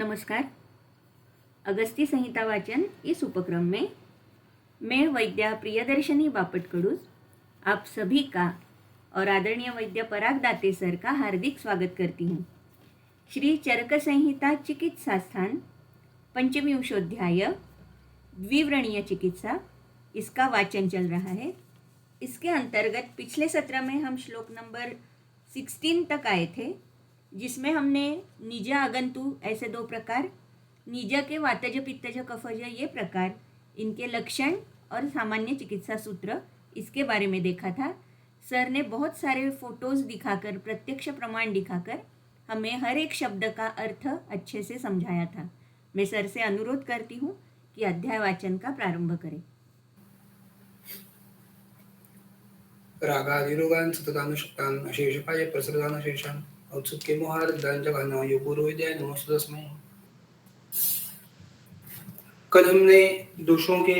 नमस्कार। अगस्ती संहिता वाचन इस उपक्रम में मैं वैद्या प्रियदर्शनी बापटकडूस आप सभी का और आदरणीय वैद्य पराग दाते सर का हार्दिक स्वागत करती हूँ। श्री चरक संहिता चिकित्सा स्थान पंचविंशोध्याय द्विव्रणीय चिकित्सा, इसका वाचन चल रहा है। इसके अंतर्गत पिछले सत्र में हम श्लोक नंबर 16 तक आए थे, जिसमें हमने निज आगंतु ऐसे दो प्रकार, निज के वातज पित्तज कफज ये प्रकार, इनके लक्षण और सामान्य चिकित्सा सूत्र, इसके बारे में देखा था। सर ने बहुत सारे फोटोज़ दिखाकर, प्रत्यक्ष प्रमाण दिखाकर हमें हर एक शब्द का अर्थ अच्छे से समझाया था। मैं सर से अनुरोध करती हूँ कि अध्याय वाचन का प्रारंभ करें। रागादिरोगान् सततानुशक्तान् अशेषकाय प्रसरदानशेषान् औत्सुक्ये मोहार्दान् योगुरुविद्याय नमोस्तस्मै। कल हमने दोषों के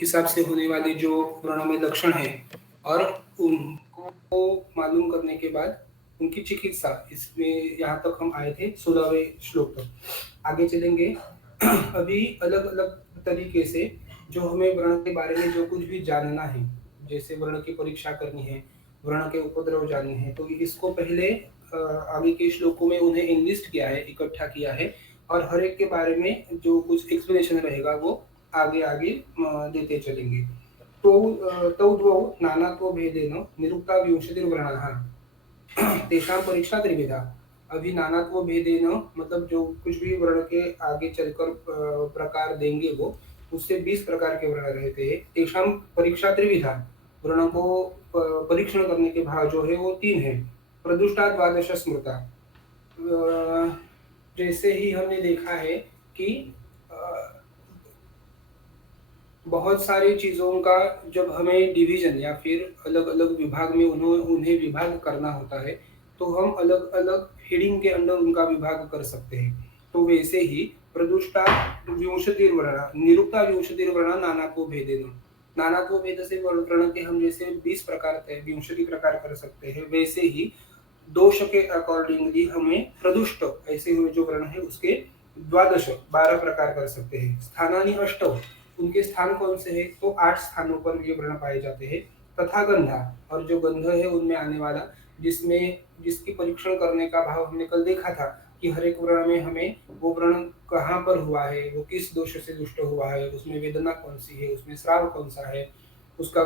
हिसाब से होने वाले जो व्रणों में लक्षण है और उनको मालूम करने के बाद उनकी चिकित्सा, इसमें यहाँ तक हम आए थे 16वें श्लोक तक। आगे चलेंगे। अभी अलग अलग तरीके से जो हमें व्रण के बारे में जो कुछ भी जानना है, जैसे वर्ण की परीक्षा करनी है, वर्ण के उपद्रव जानने हैं, तो इसको पहले आगे के श्लोकों में उन्हें इंलिस्ट किया है, इकट्ठा किया है, और हर एक के बारे में जो कुछ एक्सप्लेनेशन रहेगा वो आगे आगे देते चलेंगे। तो द्वौ नानात्व भेदेन निरुक्ता विंशतिर्व्रणाः तेषां परीक्षा त्रिविधा। अभी नानात्व भेदेन मतलब जो कुछ भी वर्ण के आगे चलकर प्रकार देंगे वो, उससे 20 प्रकार के वर्ण रहते हैं। तेषां परीक्षा त्रिविधा, वर्ण को परीक्षण करने के भाग जो है वो 3 है। प्रदुष्टा द्वादश स्मृता, जैसे ही हमने देखा है कि बहुत सारी चीज़ों का जब हमें डिवीजन या फिर अलग अलग विभाग में उन्हें विभाग करना होता है, तो हम अलग अलग हेडिंग के अंदर उनका विभाग कर सकते हैं। तो वैसे ही प्रदुष्टा विंशतिर्वर्ण निरुक्ता विंशतिर्वर्ण नानात्व भेदेन, नानात्व भेद से वर्ण के हम जैसे 20 प्रकार 20 प्रकार कर सकते हैं, वैसे ही दोष के अकॉर्डिंगली हमें प्रदुष्ट ऐसे हुए जो वर्ण है उसके 12 प्रकार कर सकते हैं। स्थानानि अष्टौ, उनके स्थान कौन से हैं, तो 8 स्थानों पर ये वर्ण पाए जाते हैं। तथा गंधा, और जो गंध है उनमें आने वाला, जिसकी परीक्षण करने का भाव हमने कल देखा था कि हर एक वर्ण में हमें वो वर्ण कहाँ पर हुआ है, वो किस दोष से दुष्ट हुआ है, उसमें वेदना कौन सी है, उसमें श्राव कौन सा है, उसका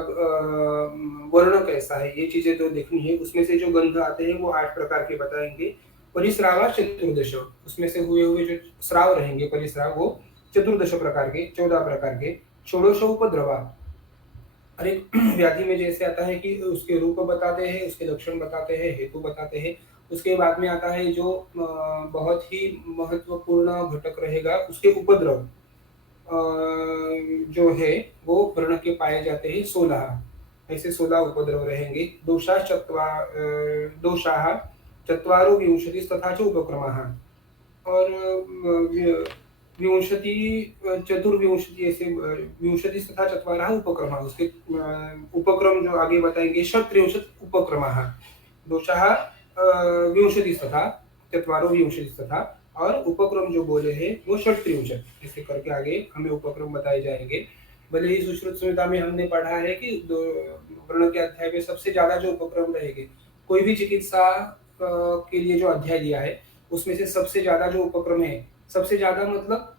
वर्ण कैसा है, ये चीजें तो देखनी है। उसमें से जो गंध आते हैं वो 8 प्रकार के बताएंगे। परिश्रावा चतुर्दश, उसमें से हुए जो श्राव रहेंगे परिश्राव, वो 14 प्रकार के, 14 प्रकार के। षोडश उपद्रवा, हर एक व्याधि में जैसे आता है कि उसके रूप बताते हैं, उसके लक्षण बताते हैं, हेतु बताते हैं। उसके बाद में आता है जो बहुत ही महत्वपूर्ण घटक रहेगा, उसके उपद्रव जो है वो वर्ण के पाए जाते हैं 16, ऐसे 16 उपद्रव रहेंगे। दोषाः चत्वारो विंशतिस्तथा च उपक्रमाः, और विंशति चतुर्विंशति ऐसे 20 तथा 4 उपक्रम, उसके उपक्रम जो आगे बताएंगे 37 उपक्रमाः। दोषाः 20 तथा 4 तथा, और उपक्रम जो बोले हैं वो 37, ऐसे करके आगे हमें उपक्रम बताए जाएंगे। भले ही सुश्रुत संहिता में हमने पढ़ा है कि वर्ण के अध्याय में सबसे ज्यादा जो उपक्रम रहेंगे, कोई भी चिकित्सा के लिए जो अध्याय दिया है उसमें से सबसे ज्यादा जो उपक्रम है, सबसे ज्यादा मतलब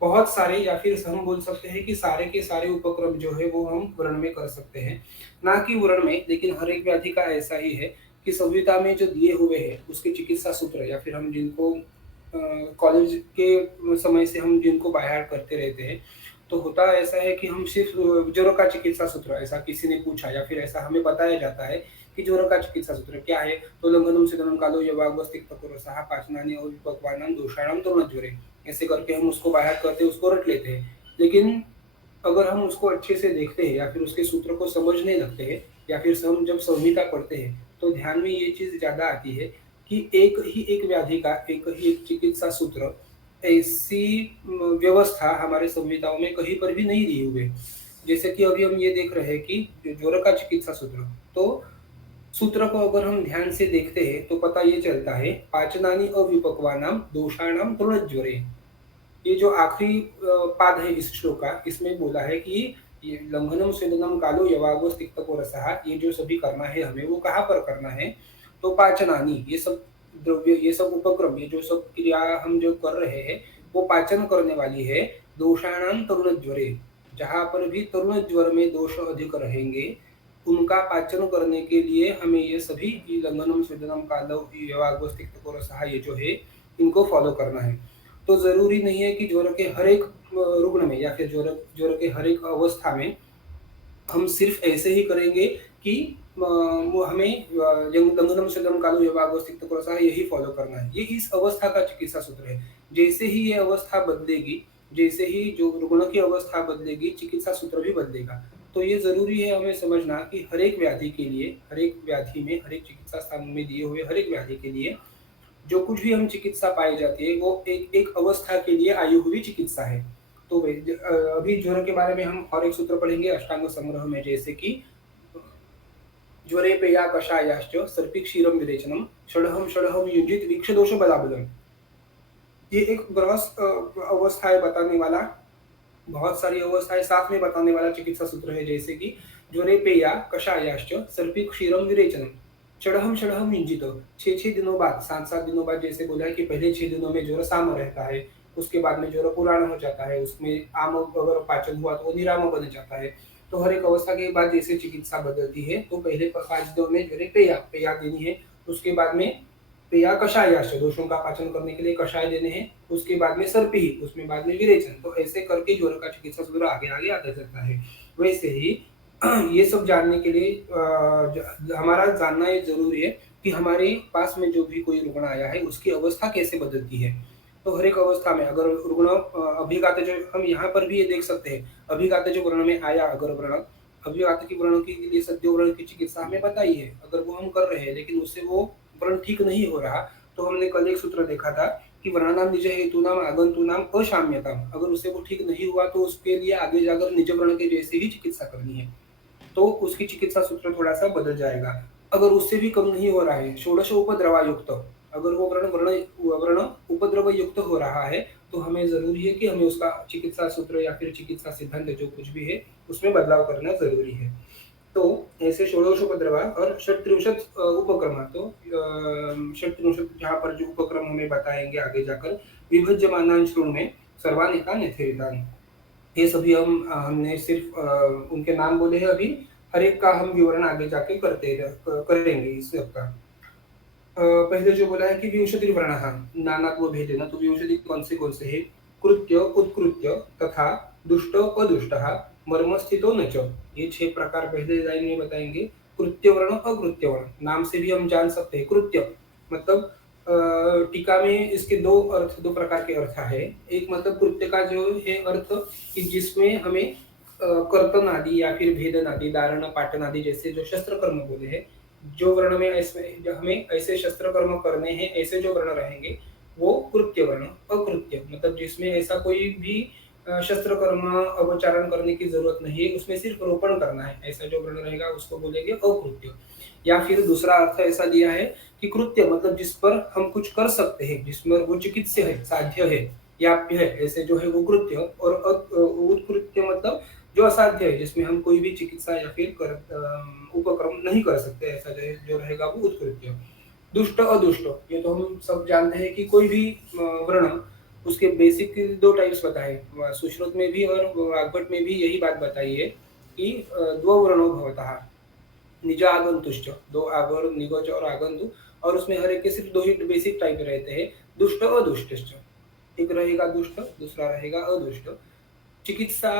बहुत सारे, या फिर हम बोल सकते हैं कि सारे के सारे उपक्रम जो है वो हम वर्ण में कर सकते हैं, ना कि वर्ण में। लेकिन हर एक व्याधि का ऐसा ही है कि संहिता में जो दिए हुए हैं उसके चिकित्सा सूत्र, या फिर हम जिनको कॉलेज के समय से हम जिनको बाहर करते रहते हैं, तो होता ऐसा है कि हम सिर्फ ज्वर का चिकित्सा सूत्र, ऐसा किसी ने पूछा या फिर ऐसा हमें बताया जाता है कि ज्वर का चिकित्सा सूत्र क्या है, तो लंघनम सिदनम कालो यवागस्तिक्तकुरसः पाचनानि अविपक्वानां दोषाणां तरुणज्वरे, ऐसे करके हम उसको बाहर करते, उसको रट लेते हैं। लेकिन अगर हम उसको अच्छे से देखते हैं या फिर उसके सूत्र को समझने लगते हैं, या फिर हम जब संहिता पढ़ते हैं, तो ध्यान में ये चीज ज्यादा आती है कि एक व्याधि का एक ही एक चिकित्सा सूत्र, ऐसी व्यवस्था हमारे संहिताओं में कहीं पर भी नहीं दी हुई है। जैसे कि अभी हम ये देख रहे हैं कि ज्वर का चिकित्सा सूत्र, तो सूत्र को अगर हम ध्यान से देखते हैं तो पता ये चलता है, पाचनानि अव्युपक्वानाम दोषाणाम तृणज्वरे। ये जो आखिरी पाद है इस श्लोक का, इसमें बोला है कि ये लंघनम स्वेदनम कालो यवागोस तिक्तको रसः, ये जो सभी करना है हमें, वो कहाँ पर करना है? तो पाचनानि, ये सब द्रव्य, ये सब उपक्रम, ये जो सब क्रिया हम जो कर रहे हैं, वो पाचन करने वाली है। दोषाणाम तरुण ज्वरे, जहाँ पर भी तरुण ज्वर में दोष अधिक रहेंगे, उनका पाचन करने के लिए हमें ये सभी लंघनम स्वेदनम कालो यवागोस तिक्तको रसः, ये जो है इनको फॉलो करना है। तो ज़रूरी नहीं है कि ज्वर के हर एक रुग्ण में या फिर ज्वर के हर एक अवस्था में हम सिर्फ ऐसे ही करेंगे कि वो हमें लंघनम शतम कालो यवागोस्तिक कोरसा यही फॉलो करना है। ये इस अवस्था का चिकित्सा सूत्र है। जैसे ही ये अवस्था बदलेगी, जैसे ही जो रुग्ण की अवस्था बदलेगी, चिकित्सा सूत्र भी बदलेगा। तो ये ज़रूरी है हमें समझना कि हर एक व्याधि के लिए, हर एक व्याधि में, हर एक चिकित्सा स्थान में दिए हुए हर एक व्याधि के लिए जो कुछ भी हम चिकित्सा पाई जाती है, वो एक एक अवस्था के लिए आई हुई चिकित्सा है। तो अभी ज्वर के बारे में हम और एक सूत्र पढ़ेंगे अष्टांग संग्रह में, जैसे कि ज्वरे पेया कषायाश्च सर्पि क्षीरम विरेचनम षडहम षडहम युजित वीक्षदोष बलाबलम। ये एक गृहस्थ अवस्थाएं बताने वाला, बहुत सारी अवस्थाएं साथ में बताने वाला चिकित्सा सूत्र है, जैसे कि ज्वरे पेया कषायाश्च सर्पि क्षीरम विरेचनम षडहम षडहम युजित। 6 दिनों बाद, 7 दिनों बाद, जैसे बोला है कि पहले 6 दिनों में ज्वर साम रहता है, उसके बाद में ज्वर पुराण हो जाता है, उसमें आम अगर पाचन हुआ तो वो निराम बन जाता है। तो हर एक अवस्था के बाद जैसे चिकित्सा बदलती है, तो पहले 5 दिनों में ज्वरे पेया पेया देनी है, उसके बाद में पेया कषायाश्च, दोषों का पाचन करने के लिए कषाय देने हैं, उसके बाद में सर्पि, उसमें बाद में विरेचन। तो ऐसे करके ज्वर का चिकित्सा सूत्र आगे आगे आता जाता है। वैसे ही ये सब जानने के लिए हमारा जानना ये जरूरी है कि हमारे पास में जो भी कोई रुग्ण आया है, उसकी अवस्था कैसे बदलती है। तो हर एक अवस्था में अगर रुग्ण अभिघात, जो हम यहाँ पर भी ये देख सकते हैं, अभिघात जो व्रण में आया, अगर व्रण अभिघात की व्रण के लिए सद्यो व्रण की चिकित्सा हमें बताई है, अगर वो हम कर रहे हैं लेकिन उससे वो व्रण ठीक नहीं हो रहा, तो हमने कल एक सूत्र देखा था कि व्रणानाम निज हेतुनाम आगंतुनाम अशाम्यताम, अगर उससे वो ठीक नहीं हुआ तो उसके लिए आगे जाकर निज व्रण के जैसे ही चिकित्सा करनी है। तो उसकी चिकित्सा सूत्र थोड़ा सा बदल जाएगा। अगर उससे भी कम नहीं हो रहा है, षोडश उपद्रवा युक्त, अगर वो व्रण व्रण व्रण उपद्रव युक्त हो रहा है, तो हमें जरूरी है कि हमें उसका चिकित्सा सूत्र या फिर चिकित्सा सिद्धांत जो कुछ भी है, उसमें बदलाव करना जरूरी है। तो ऐसे षोडशोपद्रवा और षट्त्रिंशत् उपक्रम, तो षट्त्रिंशत् जहाँ पर जो उपक्रम हमें बताएंगे आगे जाकर, विभज्यमानान् शृणु में सर्वान् एतान् यथेरितान्। ये सभी हमने सिर्फ उनके नाम बोले हैं अभी, हर एक का हम विवरण आगे जाके करेंगे इस सबका। पहले जो बोला है कि विंशति वर्णः नानात्व भेदेन, तो विंशति कौन से है? कृत्य उत्कृत्य तथा दुष्ट अदुष्टः मर्मस्थितो न च। ये 6 प्रकार पहले लाइन में बताएंगे। कृत्य वर्ण अकृत्य वर्ण, नाम से भी हम जान सकते हैं। कृत्य मतलब टीका में इसके दो प्रकार के अर्थ है। एक मतलब कृत्य का जो है अर्थ कि जिसमें हमें कर्तन आदि या फिर भेदन आदि, दारण पाटन आदि जैसे जो शस्त्र कर्म बोले हैं, जो वर्ण में ऐसे जो हमें ऐसे शस्त्र कर्म करने हैं, ऐसे जो वर्ण रहेंगे वो कृत्य वर्ण। अकृत्य मतलब जिसमें ऐसा कोई भी शस्त्र कर्म अवचारण करने की जरूरत नहीं है, उसमें सिर्फ रोपण करना है, ऐसा जो वर्ण रहेगा उसको बोलेंगे अकृत्य। या फिर दूसरा अर्थ ऐसा दिया है कि कृत्य मतलब जिस पर हम कुछ कर सकते हैं, जिसमें वो चिकित्स्य है, साध्य है, याप्य है, ऐसे जो है वो कृत्य। और उत्कृत्य मतलब जो असाध्य है, जिसमें हम कोई भी चिकित्सा या फिर उपक्रम नहीं कर सकते, ऐसा जो रहेगा वो उत्कृत्य। दुष्ट अदुष्ट, ये तो हम सब जानते हैं कि कोई भी वर्ण, उसके बेसिक 2 टाइप्स बताए, सुश्रुत में भी और वाग्भट में भी यही बात बताई है कि द्वौ वर्णो भवतः निज आगंतुश्च, 2 आगर निगज और आगंतु, और उसमें हर एक के सिर्फ 2 ही बेसिक टाइप रहते हैं, दुष्ट अदुष्टश्च। एक रहेगा दुष्ट, दूसरा रहेगा अदुष्ट। चिकित्सा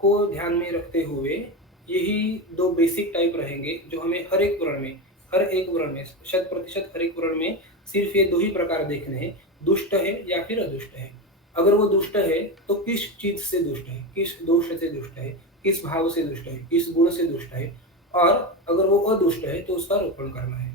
को ध्यान में रखते हुए यही 2 बेसिक टाइप रहेंगे जो हमें हर एक वर्ण में 100% हर एक वर्ण में सिर्फ ये 2 ही प्रकार देखने हैं, दुष्ट है या फिर अदुष्ट है। अगर वो दुष्ट है तो किस चीज से दुष्ट है, किस दोष से दुष्ट है, किस भाव से दुष्ट है, किस गुण से दुष्ट है, और अगर वो अदुष्ट है तो उसका रोपण करना है।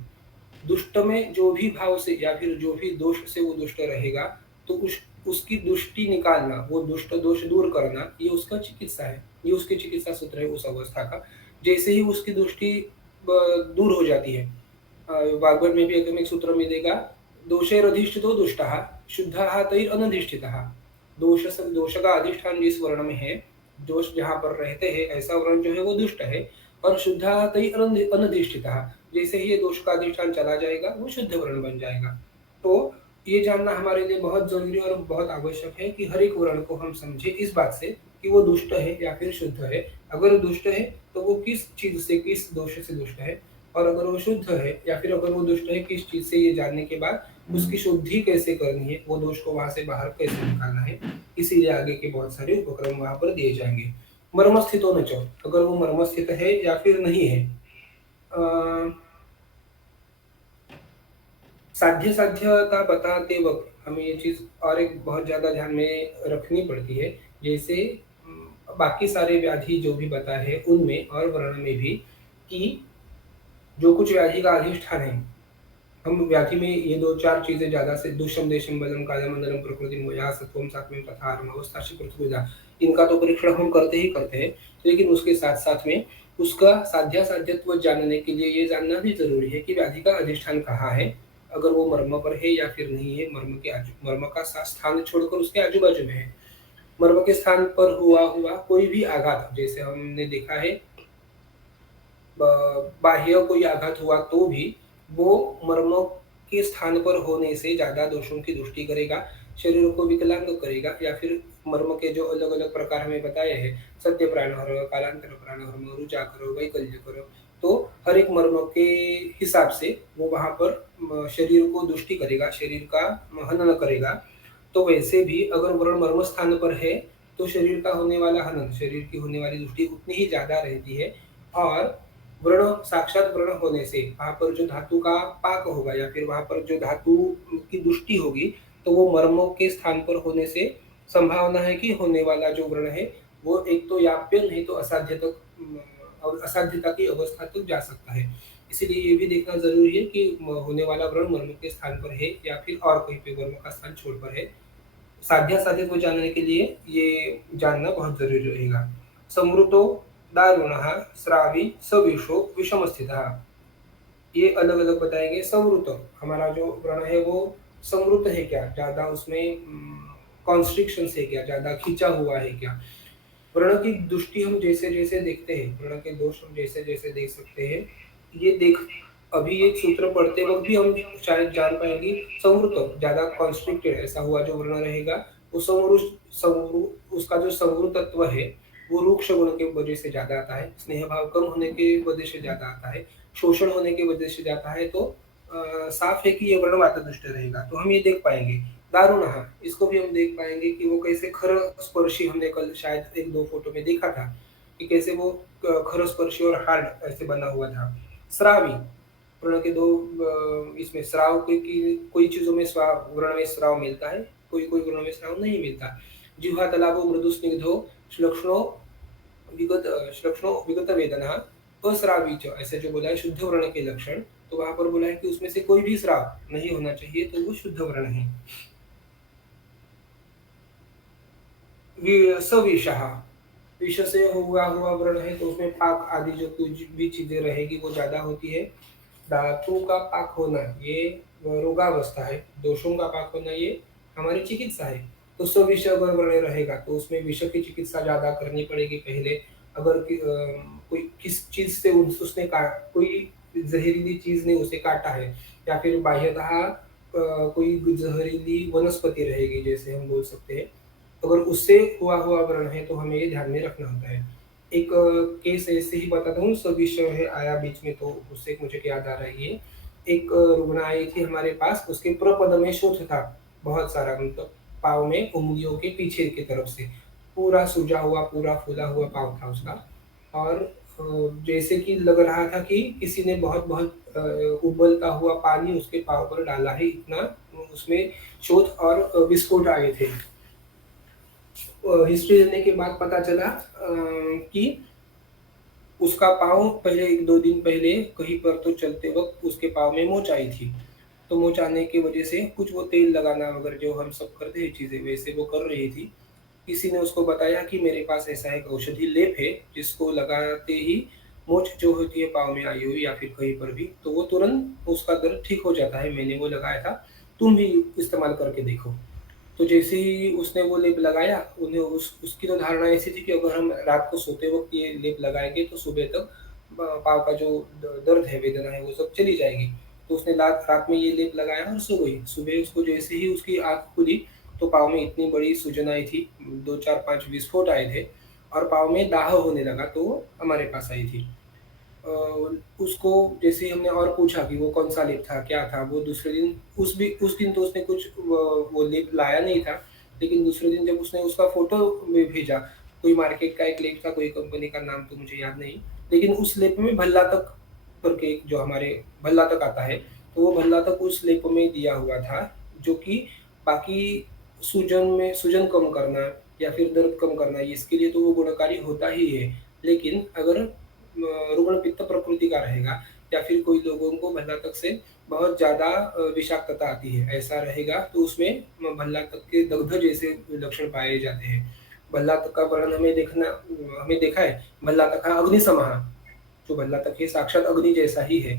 दुष्ट में जो भी भाव से या फिर जो भी दोष से वो दुष्ट रहेगा, तो उसकी दुष्टि निकालना, वो दुष्ट दोष दूर करना, ये उसका चिकित्सा है, ये उसकी चिकित्सा सूत्र है उस अवस्था का। जैसे ही उसकी दृष्टि दूर हो जाती है। वाग्भट में भी एकदम एक सूत्र मिलेगा, दोषैरधिष्ठितो दुष्टः शुद्धः तैरनधिष्ठितः। दोष का अधिष्ठान जिस वर्ण में है, दोष जहाँ पर रहते हैं ऐसा वर्ण जो है वो दुष्ट है, और शुद्धः अनधिष्ठितः, जैसे ही ये दोष का अधिष्ठान चला जाएगा वो शुद्ध वर्ण बन जाएगा। तो ये जानना हमारे लिए बहुत जरूरी और बहुत आवश्यक है कि हर एक वर्ण को हम समझे इस बात से कि वो दुष्ट है या फिर शुद्ध है। अगर दुष्ट है तो वो किस चीज से, किस दोष से दुष्ट है, और अगर वो शुद्ध है या फिर अगर वो दुष्ट है किस चीज से, ये जानने के बाद उसकी शुद्धि कैसे करनी है, वो दोष को वहां से बाहर कैसे निकालना है, इसीलिए आगे के बहुत सारे उपक्रम वहां पर दिए जाएंगे। मर्मस्थितो न च, अगर वो मर्मस्थित है या फिर नहीं है। साध्य साध्यता बताते वक्त हमें ये चीज और एक बहुत ज्यादा ध्यान में रखनी पड़ती है, जैसे बाकी सारे व्याधि जो भी बताए हैं उनमें और वर्ण में भी, कि जो कुछ व्याधि का अधिष्ठान है, हम व्याधि में ये दो चार चीजें ज्यादा से, दुष्यम देशम बलम कालमंडलम प्रकृति मोया सत्वम सात्विक तथा अवस्था पृथ्वीजा, इनका तो परीक्षण हम करते ही करते हैं, लेकिन उसके साथ साथ में उसका साध्या साध्यत्व जानने के लिए ये जानना भी जरूरी है कि व्याधि का अधिष्ठान कहाँ है, अगर वो मर्म पर है या फिर नहीं है, मर्म का स्थान छोड़कर उसके आजू बाजू में है। मर्म के स्थान पर हुआ हुआ कोई भी आघात, जैसे हमने देखा है बाह्य कोई आघात हुआ तो भी वो मर्म के स्थान पर होने से ज्यादा दोषों की दृष्टि करेगा, शरीर को विकलांग करेगा, या फिर मर्म के जो अलग अलग प्रकार हमें बताए हैं, सत्य प्राणहर, कालांतर प्राणहर, रुचा करो, वैकल्य करो, तो हर एक मर्म के हिसाब से वो वहां पर शरीर को दृष्टि करेगा, शरीर का हनन करेगा। तो वैसे भी अगर वर्ण मर्म स्थान पर है तो शरीर का होने वाला हनन, शरीर की होने वाली दृष्टि उतनी ही ज्यादा रहती है। और व्रण साक्षात व्रण होने से वहां पर जो धातु का पाक होगा या फिर वहां पर जो धातु की दृष्टि होगी, तो वो मर्मों के स्थान पर होने से संभावना है कि होने वाला जो व्रण है वो एक तो याप्य नहीं तो असाध्य तक और असाध्यता की अवस्था तक जा सकता है। इसीलिए ये भी देखना जरूरी है कि होने वाला व्रण मर्म के स्थान पर है या फिर और कहीं पे वर्म का स्थान छोड़ पर है। साध्यासाध्य को जानने के लिए ये जानना बहुत जरूरी रहेगा। समृतो दारुणः श्रावी सविषो विषम स्थितः, ये अलग अलग बताएंगे। समृत, हमारा जो व्रण है वो समृत है क्या, ज्यादा उसमें कॉन्स्ट्रिक्शन है क्या, ज्यादा खींचा हुआ है क्या। व्रण की दृष्टि हम जैसे जैसे देखते हैं, व्रण के दोष हम जैसे जैसे देख सकते हैं, ये देख अभी एक सूत्र पढ़ते वक्त भी हम शायद जान पाएंगे। समृत ज्यादा कॉन्स्ट्रिक्टेड ऐसा हुआ जो वर्ण रहेगा, वो उसका जो समृत तत्व है वो रूक्ष गुण के वजह से ज्यादा आता है, स्नेह भाव कम होने के वजह से ज्यादा आता है, शोषण होने की वजह से जाता है। तो साफ है कि ये वर्ण वातदुष्ट रहेगा, तो हम ये देख पाएंगे। दारुण, इसको भी हम देख पाएंगे कि वो कैसे खर स्पर्शी, हमने कल शायद एक दो फोटो में देखा था कि कैसे वो खर स्पर्शी और हार्ड ऐसे बना हुआ था। श्रावी, वर्ण के दो इसमें श्राव कोई चीजों में श्राव, वर्ण में श्राव मिलता है, कोई कोई वर्ण में श्राव नहीं मिलता। जिह्वा तलाबो मृदु स्निग्धो श्लक्ष्णो विगत वेदना अश्रावी च, ऐसे जो बोला है शुद्ध वर्ण के लक्षण, तो वहां पर बोला है कि उसमें से कोई भी श्राव नहीं होना चाहिए, तो वो शुद्ध वर्ण है। सविषः, विष से हुआ हुआ वर्ण है तो उसमें पाक आदि जो कुछ भी चीजें रहेगी वो ज्यादा होती है। धातु का पाक होना ये रोगावस्था है, दोषों का पाक होना ये हमारी चिकित्सा है। तो सविष अगर वर्ण रहेगा तो उसमें विष की चिकित्सा ज्यादा करनी पड़ेगी पहले। अगर कोई किस चीज से उसने कोई जहरीली चीज ने उसे काटा है, या फिर बाह्यतः कोई जहरीली वनस्पति रहेगी जैसे हम बोल सकते हैं, अगर उससे हुआ हुआ व्रण है तो हमें ये ध्यान में रखना होता है। एक केस ऐसे ही बताता हूँ, सब विषय है आया बीच में तो उससे मुझे याद आ रहा है ये। एक रुग्ण आई थी हमारे पास, उसके प्रपद में शोथ था बहुत सारा, मतलब पाव में उंगलियों के पीछे की तरफ से पूरा सूजा हुआ, पूरा फूला हुआ पाव था उसका। और जैसे कि लग रहा था कि किसी ने बहुत बहुत उबलता हुआ पानी उसके पाव पर डाला है, इतना उसमें शोथ और विस्फोट आए थे। हिस्ट्री लेने के बाद पता चला कि उसका पाँव पहले एक दो दिन पहले कहीं पर तो चलते वक्त उसके पाँव में मोच आई थी। तो मोच आने की वजह से कुछ वो तेल लगाना वगैरह जो हम सब करते हैं चीजें, वैसे वो कर रही थी। किसी ने उसको बताया कि मेरे पास ऐसा एक औषधि लेप है जिसको लगाते ही मोच जो होती है पाँव में आई हुई या फिर कहीं पर भी, तो वो तुरंत उसका दर्द ठीक हो जाता है। मैंने वो लगाया था, तुम भी इस्तेमाल करके देखो। तो जैसे ही उसने वो लेप लगाया, उन्हें उसकी तो धारणा ऐसी थी कि अगर हम रात को सोते वक़्त ये लेप लगाएँगे तो सुबह तक पाँव का जो दर्द है, वेदना है, वो सब चली जाएगी। तो उसने रात रात में ये लेप लगाया और सो गई। सुबह उसको जैसे ही उसकी आँख खुली, तो पाँव में इतनी बड़ी सूजन आई थी, 2, 4, 5 विस्फोट आए थे और पाँव में दाह होने लगा, तो वो हमारे पास आई थी। अ, उसको जैसे ही हमने और पूछा कि वो कौन-सा लेप था, क्या था? वो दूसरे दिन उस दिन तो उसने कुछ वो लेप लाया नहीं था, लेकिन दूसरे दिन जब उसने उसका फ़ोटो में भेजा, कोई मार्केट का एक लेप था, कोई कंपनी का नाम तो मुझे याद नहीं, लेकिन उस लेप में भल्ला तक करके एक जो हमारे भल्ला तक आता है, तो वो भल्ला तक उस लेप में दिया हुआ था, जो कि बाकी सूजन कम करना या फिर दर्द कम करना, इसके लिए तो वो गुणकारी होता ही है। लेकिन अगर रुग्ण पित्त प्रकृति का रहेगा या फिर कोई लोगों को भल्लातक से बहुत ज़्यादा विषाक्तता आती है, ऐसा रहेगा तो उसमें भल्लातक के दग्ध जैसे लक्षण पाए जाते हैं। भल्लातक का वर्णन हमें देखा है, भल्लातक का अग्निसमः, जो भल्लातक है साक्षात अग्नि जैसा ही है।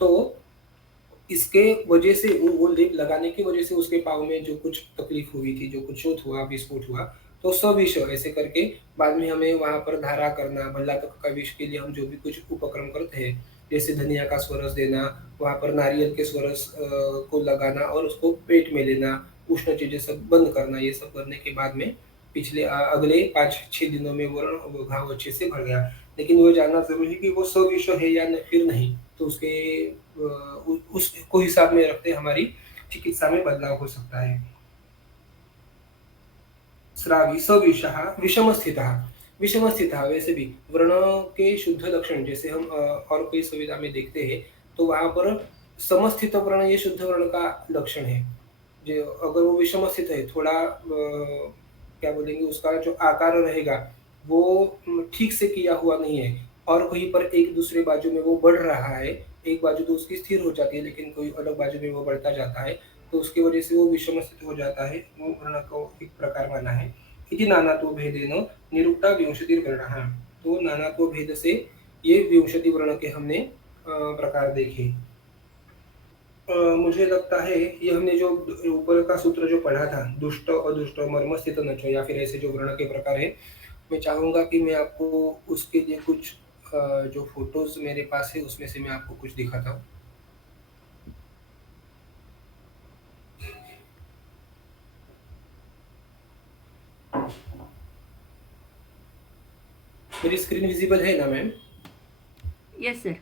तो इसके वजह से वो लेप लगाने की वजह से उसके पाँव में जो कुछ तकलीफ हुई थी, जो कुछ चोट हुआ, विस्फोट हुआ, तो सविष ऐसे करके बाद में हमें वहाँ पर धारा करना, भल्लातक का विष के लिए हम जो भी कुछ उपक्रम करते हैं, जैसे धनिया का स्वरस देना, वहाँ पर नारियल के स्वरस को लगाना और उसको पेट में लेना, उष्ण चीज़ें सब बंद करना, ये सब करने के बाद में अगले 5-6 दिनों में वो घाव अच्छे से भर गया। लेकिन वो जानना ज़रूरी है कि वो सविष है या फिर नहीं, तो उसके उसको हिसाब में रखते हमारी चिकित्सा में बदलाव हो सकता है। स्रावी सविषः विषमस्थितः विषमस्थितः वैसे भी व्रण के शुद्ध लक्षण जैसे हम और कोई संविधा में देखते हैं, तो वहाँ पर समस्थित व्रण ये शुद्ध व्रण का लक्षण है। जो अगर वो विषम स्थित है, थोड़ा क्या बोलेंगे उसका जो आकार रहेगा, वो ठीक से किया हुआ नहीं है और कहीं पर एक दूसरे बाजू में वो बढ़ रहा है, एक बाजू तो उसकी स्थिर हो जाती है, लेकिन कोई अलग बाजू में वो बढ़ता जाता है, तो उसकी वजह से वो विषम स्थित हो जाता है, वो वर्ण को एक प्रकार माना है। इति नानात्व भेदेन निरुक्ता विंशतिर्वर्णः। तो नानात्व भेद से ये विंशति वर्ण के हमने प्रकार देखे। मुझे लगता है ये हमने जो ऊपर का सूत्र जो पढ़ा था, दुष्ट अदुष्ट मर्मस्थित नच या फिर ऐसे जो वर्ण के प्रकार है, मैं चाहूँगा कि मैं आपको उसके लिए कुछ जो फ़ोटोज़ मेरे पास है उसमें से मैं आपको कुछ दिखाता हूँ। मेरी स्क्रीन विज़िबल है ना मैम? Yes sir.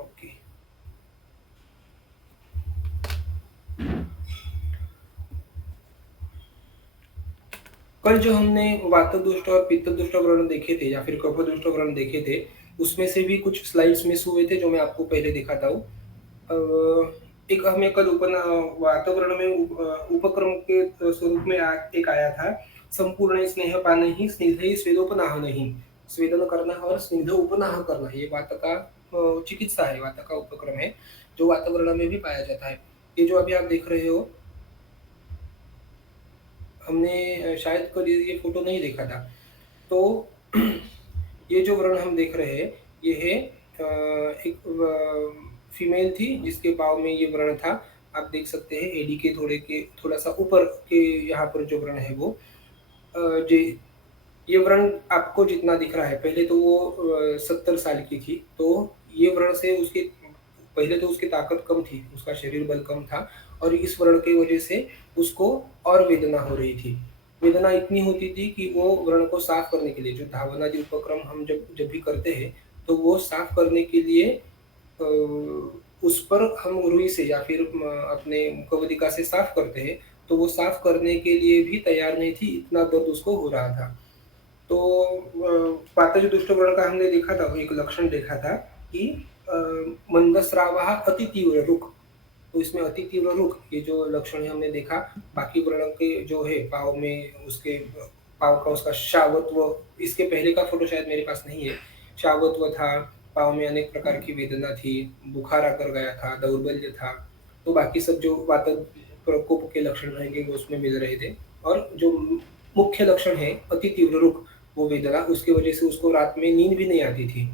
ओके। कल जो हमने वातदुष्ट और पित्तदुष्ट व्रण देखे थे या फिर कफदुष्ट व्रण देखे थे, उसमें से भी कुछ स्लाइड्स मिस हुए थे जो मैं आपको पहले दिखाता हूँ। एक हमें कल वातावरण में उपक्रम के स्वरूप में एक आया था, संपूर्ण स्नेहपानैः स्निग्धैः स्वेदोपनाहनैः, स्वेदन करना और स्निग्ध उपनाह करना, ये वात का चिकित्सा है, वात का उपक्रम है, जो वातावरण में भी पाया जाता है। ये जो अभी आप देख रहे हो, हमने शायद कल ये फ़ोटो नहीं देखा था। तो ये जो व्रण हम देख रहे हैं, ये है एक फीमेल थी जिसके पाँव में ये व्रण था। आप देख सकते हैं एडी के थोड़ा-सा ऊपर के यहाँ पर जो व्रण है वो अ, जे ये व्रण आपको जितना दिख रहा है, पहले तो वो 70 साल की थी, तो ये व्रण से उसकी पहले तो उसकी ताकत कम थी, उसका शरीर बल कम था और इस व्रण की वजह से उसको और वेदना हो रही थी। वेदना इतनी होती थी कि वो व्रण को साफ करने के लिए जो धावन आदि उपक्रम हम जब जब भी करते हैं, तो वो साफ करने के लिए अ, उस पर हम रुई से या फिर अपने मुखवदिका से साफ करते हैं, तो वो साफ करने के लिए भी तैयार नहीं थी, इतना दर्द उसको हो रहा था। तो पातज दुष्टव्रण का हमने देखा था, वो एक लक्षण देखा था कि अ, मंदस्रावः अति तीव्र रुख, तो इसमें अति तीव्र रुख ये जो लक्षण है हमने देखा, बाकी व्रण के जो है पाँव में उसके पाँव का उसका शावत्व, इसके पहले का फ़ोटो शायद मेरे पास नहीं है, शावत्व था, पाँव में अनेक प्रकार की वेदना थी, बुखार आकर गया था, दौर्बल्य था, तो बाकी सब जो वातज प्रकोप के लक्षण रहेंगे वो उसमें मिल रहे थे और जो मुख्य लक्षण है अति तीव्र रुख, वो वेदना, उसकी वजह से उसको रात में नींद भी नहीं आती थी।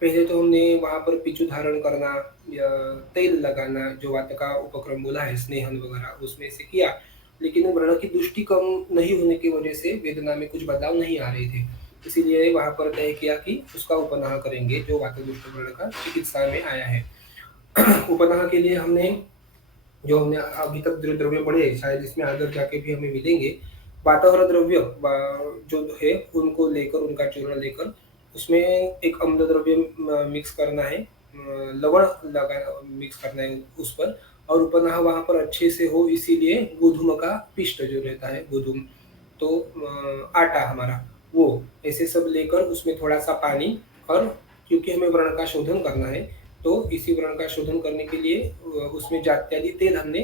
पहले तो हमने वहाँ पर पिचु धारण करना या तेल लगाना, जो वातका उपक्रम बोला है, स्नेहन वगैरह उसमें से किया। लेकिन व्रण की दृष्टि कम नहीं होने की वजह से वेदना में कुछ बदलाव नहीं आ रहे थे। इसीलिए वहाँ पर तय किया कि उसका उपनाह करेंगे, जो वातदुष्ट व्रण का चिकित्सा में आया है। उपनाह के लिए हमने अभी तक जो द्रव्य पढ़े हैं, शायद इसमें आगे जाके भी हमें मिलेंगे। वातावरण द्रव्य जो है उनको लेकर, उनका चूर्ण लेकर उसमें एक अम्ल द्रव्य मिक्स करना है, लवण लगा मिक्स करना है उस पर, और उपनाह वहाँ पर अच्छे से हो, इसीलिए गोधूम का पिष्ट जो रहता है, गोधूम तो आटा हमारा, वो ऐसे सब लेकर उसमें थोड़ा सा पानी, और क्योंकि हमें व्रण का शोधन करना है, तो इसी व्रण का शोधन करने के लिए उसमें जात्यादि तेल हमने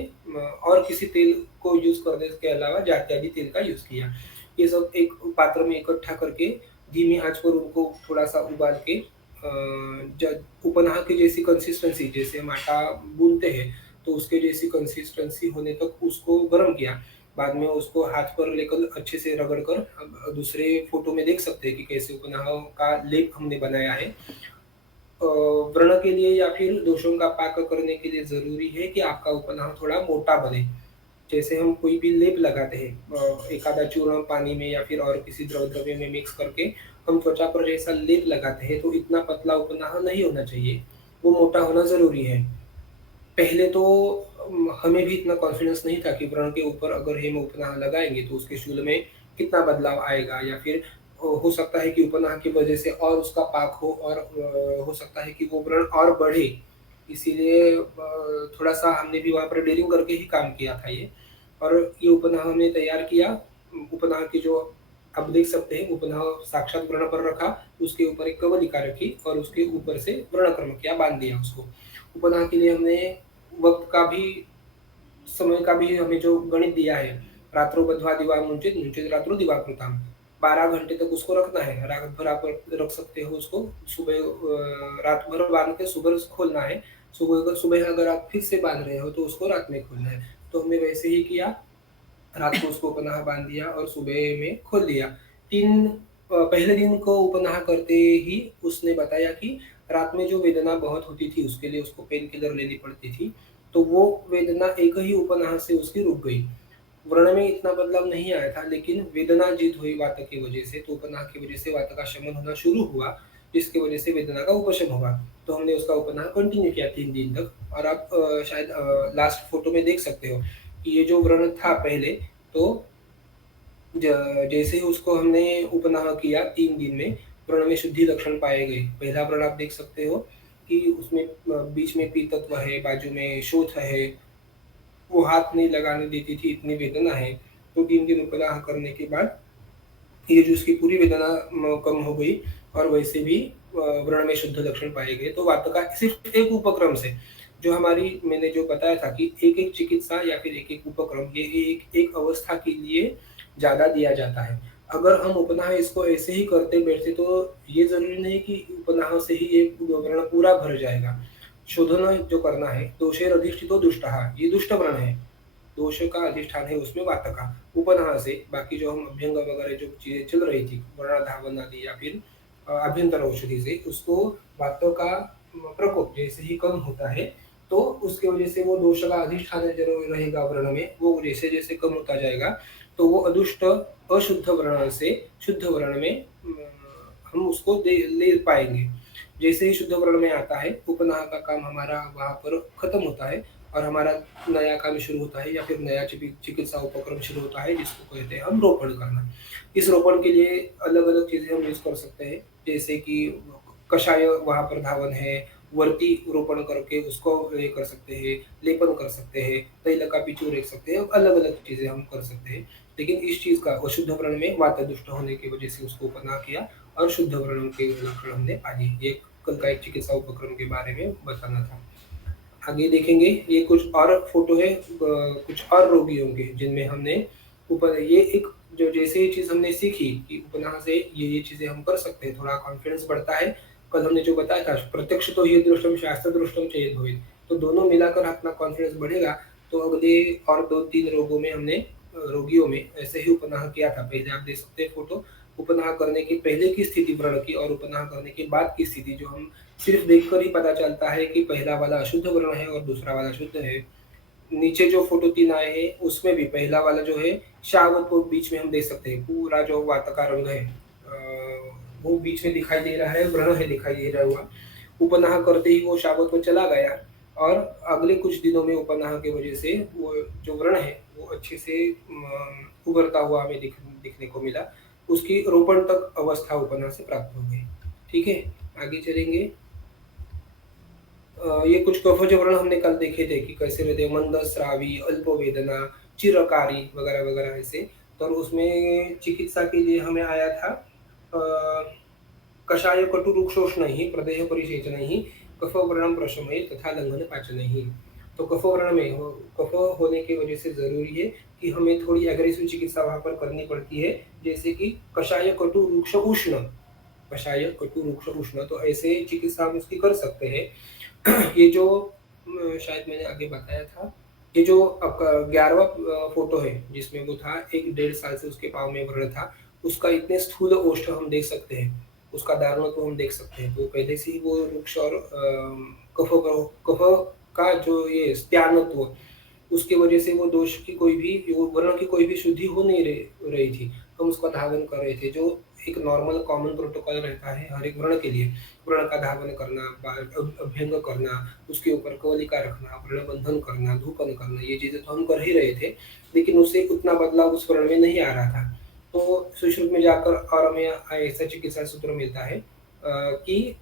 और किसी तेल को यूज करने के अलावा जात्यादि तेल का यूज किया। ये सब एक पात्र में इकट्ठा करके धीमी आंच पर उनको थोड़ा सा उबाल के उपनाह की जैसी कंसिस्टेंसी, जैसे हम आटा गूंथते हैं तो उसके जैसी कंसिस्टेंसी होने तक उसको गर्म किया। बाद में उसको हाथ पर लेकर अच्छे से रगड़ कर, अब दूसरे फोटो में देख सकते हैं कि कैसे उपनाह का लेप हमने बनाया है। व्रण के लिए या फिर दोषों का पाक करने के लिए जरूरी है कि आपका उपनाह थोड़ा मोटा बने। जैसे हम कोई भी लेप लगाते हैं, एक आधा चूर्ण पानी में या फिर और किसी द्रव्य में मिक्स करके हम त्वचा पर जैसा लेप लगाते हैं, तो इतना पतला उपनाह नहीं होना चाहिए, वो मोटा होना जरूरी है। पहले तो हमें भी इतना कॉन्फिडेंस नहीं था कि व्रण के ऊपर अगर हम उपनाह लगाएंगे तो उसके शूल में कितना बदलाव आएगा, या फिर हो सकता है कि उपनाह की वजह से और उसका पाक हो, और हो सकता है कि वो व्रण और बढ़े। इसीलिए थोड़ा सा हमने भी वहाँ पर डेयरिंग करके ही काम किया था ये, और ये उपनाह हमने तैयार किया। उपनाह की जो आप देख सकते हैं, उपनाह साक्षात व्रण पर रखा, उसके ऊपर एक कवलिका रखी और उसके ऊपर से व्रणक्रम किया, बांध दिया उसको। उपनाह के लिए हमने वक्त का भी, समय का भी हमें जो गणित दिया है, रात्रो बद्ध्वा दिवा मुंचित मुंचित रात्रो दिवा कृताम, 12 घंटे तक उसको रखना है। रात भर आप रख सकते हो उसको, सुबह रात भर बांध के सुबह खोलना है। सुबह अगर आप फिर से बांध रहे हो तो उसको रात में खोलना है। तो हमने वैसे ही किया, रात को उसको उपनाह बांध दिया और सुबह में खोल दिया। पहले दिन को उपनाह करते ही उसने बताया कि रात में जो वेदना बहुत होती थी, उसके लिए उसको पेन किलर लेनी पड़ती थी, तो वो वेदना एक ही उपनाह से उसकी रुक गई। व्रण में इतना बदलाव नहीं आया था, लेकिन वेदना जीत हुई वात की वजह से, तो उपनाह की वजह से वात का शमन होना शुरू हुआ, जिसकी वजह से वेदना का उपशम हुआ। तो हमने उसका उपनाह कंटिन्यू किया 3 दिन तक, और आप शायद लास्ट फोटो में देख सकते हो कि ये जो व्रण था पहले, तो जैसे ही उसको हमने उपनाह किया 3 दिन में, व्रण में शुद्धि लक्षण पाए गए। पहला व्रण आप देख सकते हो कि उसमें बीच में पीतत्व है, बाजू में शोथ है, वो हाथ नहीं लगाने देती थी, इतनी वेदना है। तो 3 दिन उपनाह करने के बाद ये जो उसकी पूरी वेदना कम हो गई, और वैसे भी व्रण में शुद्ध लक्षण पाए गए। तो वात का सिर्फ एक उपक्रम से, जो हमारी मैंने जो बताया था कि एक एक चिकित्सा या फिर एक एक उपक्रम, ये एक एक अवस्था के लिए ज्यादा दिया जाता है। अगर हम उपनाह इसको ऐसे ही करते बैठते तो ये जरूरी नहीं कि उपनाह से ही ये व्रण पूरा भर जाएगा। शोधन जो करना है, दोषेर अधिष्ठितो दुष्टः, ये दुष्ट व्रण है, दोष का अधिष्ठान है उसमें वात का। उपनाह से बाकी जो हम अभ्यंग वगैरह जो चीजें चल रही थी, वर्णाधावन आदि या फिर अभ्यंतर औषधि से, उसको वातों का प्रकोप जैसे ही कम होता है, तो उसकी वजह से वो दोष का अधिष्ठान जो रहेगा व्रण में, वो जैसे जैसे कम होता जाएगा, तो वो अदुष्ट अशुद्ध व्रण से शुद्ध व्रण में हम उसको ले पाएंगे। जैसे ही शुद्ध वर्ण में आता है, उपनाह का काम हमारा वहां पर खत्म होता है, और हमारा नया काम शुरू होता है, या फिर नया चिकित्सा उपक्रम शुरू होता है, जिसको कहते हैं हम रोपण करना। इस रोपण के लिए अलग अलग चीजें हम यूज कर सकते हैं, जैसे कि कषाय वहां पर धावन है, वर्ती रोपण करके उसको ये कर सकते हैं, लेपन कर सकते हैं, तैल का पिचू रख सकते हैं, अलग अलग चीजें हम कर सकते हैं। लेकिन इस चीज का अशुद्ध वर्ण में वात दुष्ट होने की वजह से उसको उपनाह किया, और शुद्ध वर्ण के लक्षण हमने पाए। ये कल का एक चिकित्सा उपक्रम के बारे में बताना था। आगे देखेंगे, ये कुछ और फोटो है कुछ और रोगियों के, जिनमें हमने ऊपर ये एक जो जैसे ही चीज हमने सीखी कि उपनाह से ये चीजें हम कर सकते हैं, थोड़ा कॉन्फिडेंस बढ़ता है। कल हमने जो बताया था, प्रत्यक्ष तो ये दृष्टम शास्त्र दृष्टम चेत भवेत्, तो दोनों मिलाकर अपना कॉन्फिडेंस बढ़ेगा। तो अगले और 2-3 रोगों में हमने रोगियों में ऐसे ही उपनाह किया था। पहले आप देख सकते हैं फोटो, उपनाह करने के पहले की स्थिति वर्ण की और उपनाह करने के बाद की स्थिति, जो हम सिर्फ देखकर ही पता चलता है कि पहला वाला अशुद्ध वर्ण है और दूसरा वाला शुद्ध है। नीचे जो फोटो 3 आए हैं उसमें भी पहला वाला जो है शावक को बीच में हम देख सकते हैं, पूरा जो वात का रंग है वो बीच में दिखाई दे रहा है, व्रण है दिखाई दे रहा हुआ। उपनाह करते ही वो शावक में चला गया और अगले कुछ दिनों में उपनाह की वजह से वो जो व्रण है वो अच्छे से उभरता हुआ हमें दिखने को मिला। उसकी रोपण तक अवस्था उपनाह से प्राप्त हो गई। ठीक है, आगे चलेंगे। ये कुछ कफज वर्ण हमने कल देखे थे कि कैसे रहते हैं, मंद श्रावी, अल्प वेदना, चिरकारी वगैरह वगैरह ऐसे। तो उसमें चिकित्सा के लिए हमें आया था कषाय कटु रुक्षोष्णैः प्रदेह परिसेचनैः कफ व्रणं प्रशमयेत् तथा लंघन पाचनैः। तो कफ वर्ण में कफ होने की वजह से जरूरी है कि हमें थोड़ी एग्रेसिव चिकित्सा वहां पर करनी पड़ती है, जैसे कि कषाय कटु रुक्ष उष्ण, कषाय कटु रुक्ष उष्ण, तो ऐसे चिकित्सा हम उसकी कर सकते हैं। ये जो शायद मैंने आगे बताया था, ये जो आपका 11वां फोटो है जिसमें वो था 1-1.5 साल से उसके पाँव में व्रण था, उसका इतने स्थूल ओष्ठ हम देख सकते हैं, उसका दारुणत्व हम देख सकते हैं। तो पहले से ही वो वृक्ष और कफ का जो ये स्त्यानत्व, उसकी वजह से वो दोष की कोई भी, वो वर्ण की कोई भी शुद्धि हो नहीं रही थी। हम उसका धावन कर रहे थे, जो एक नॉर्मल कॉमन प्रोटोकॉल रहता है हर एक वर्ण के लिए। वर्ण का धावन करना, अभ्यंग करना, उसके ऊपर कवलिका रखना, वर्ण बंधन करना, धूपन करना, ये चीजें तो हम कर ही रहे थे, लेकिन उससे उतना बदलाव उस वर्ण में नहीं आ रहा था। तो सुश्रुत में जाकर और हमें ऐसा चिकित्सा सूत्र मिलता है कि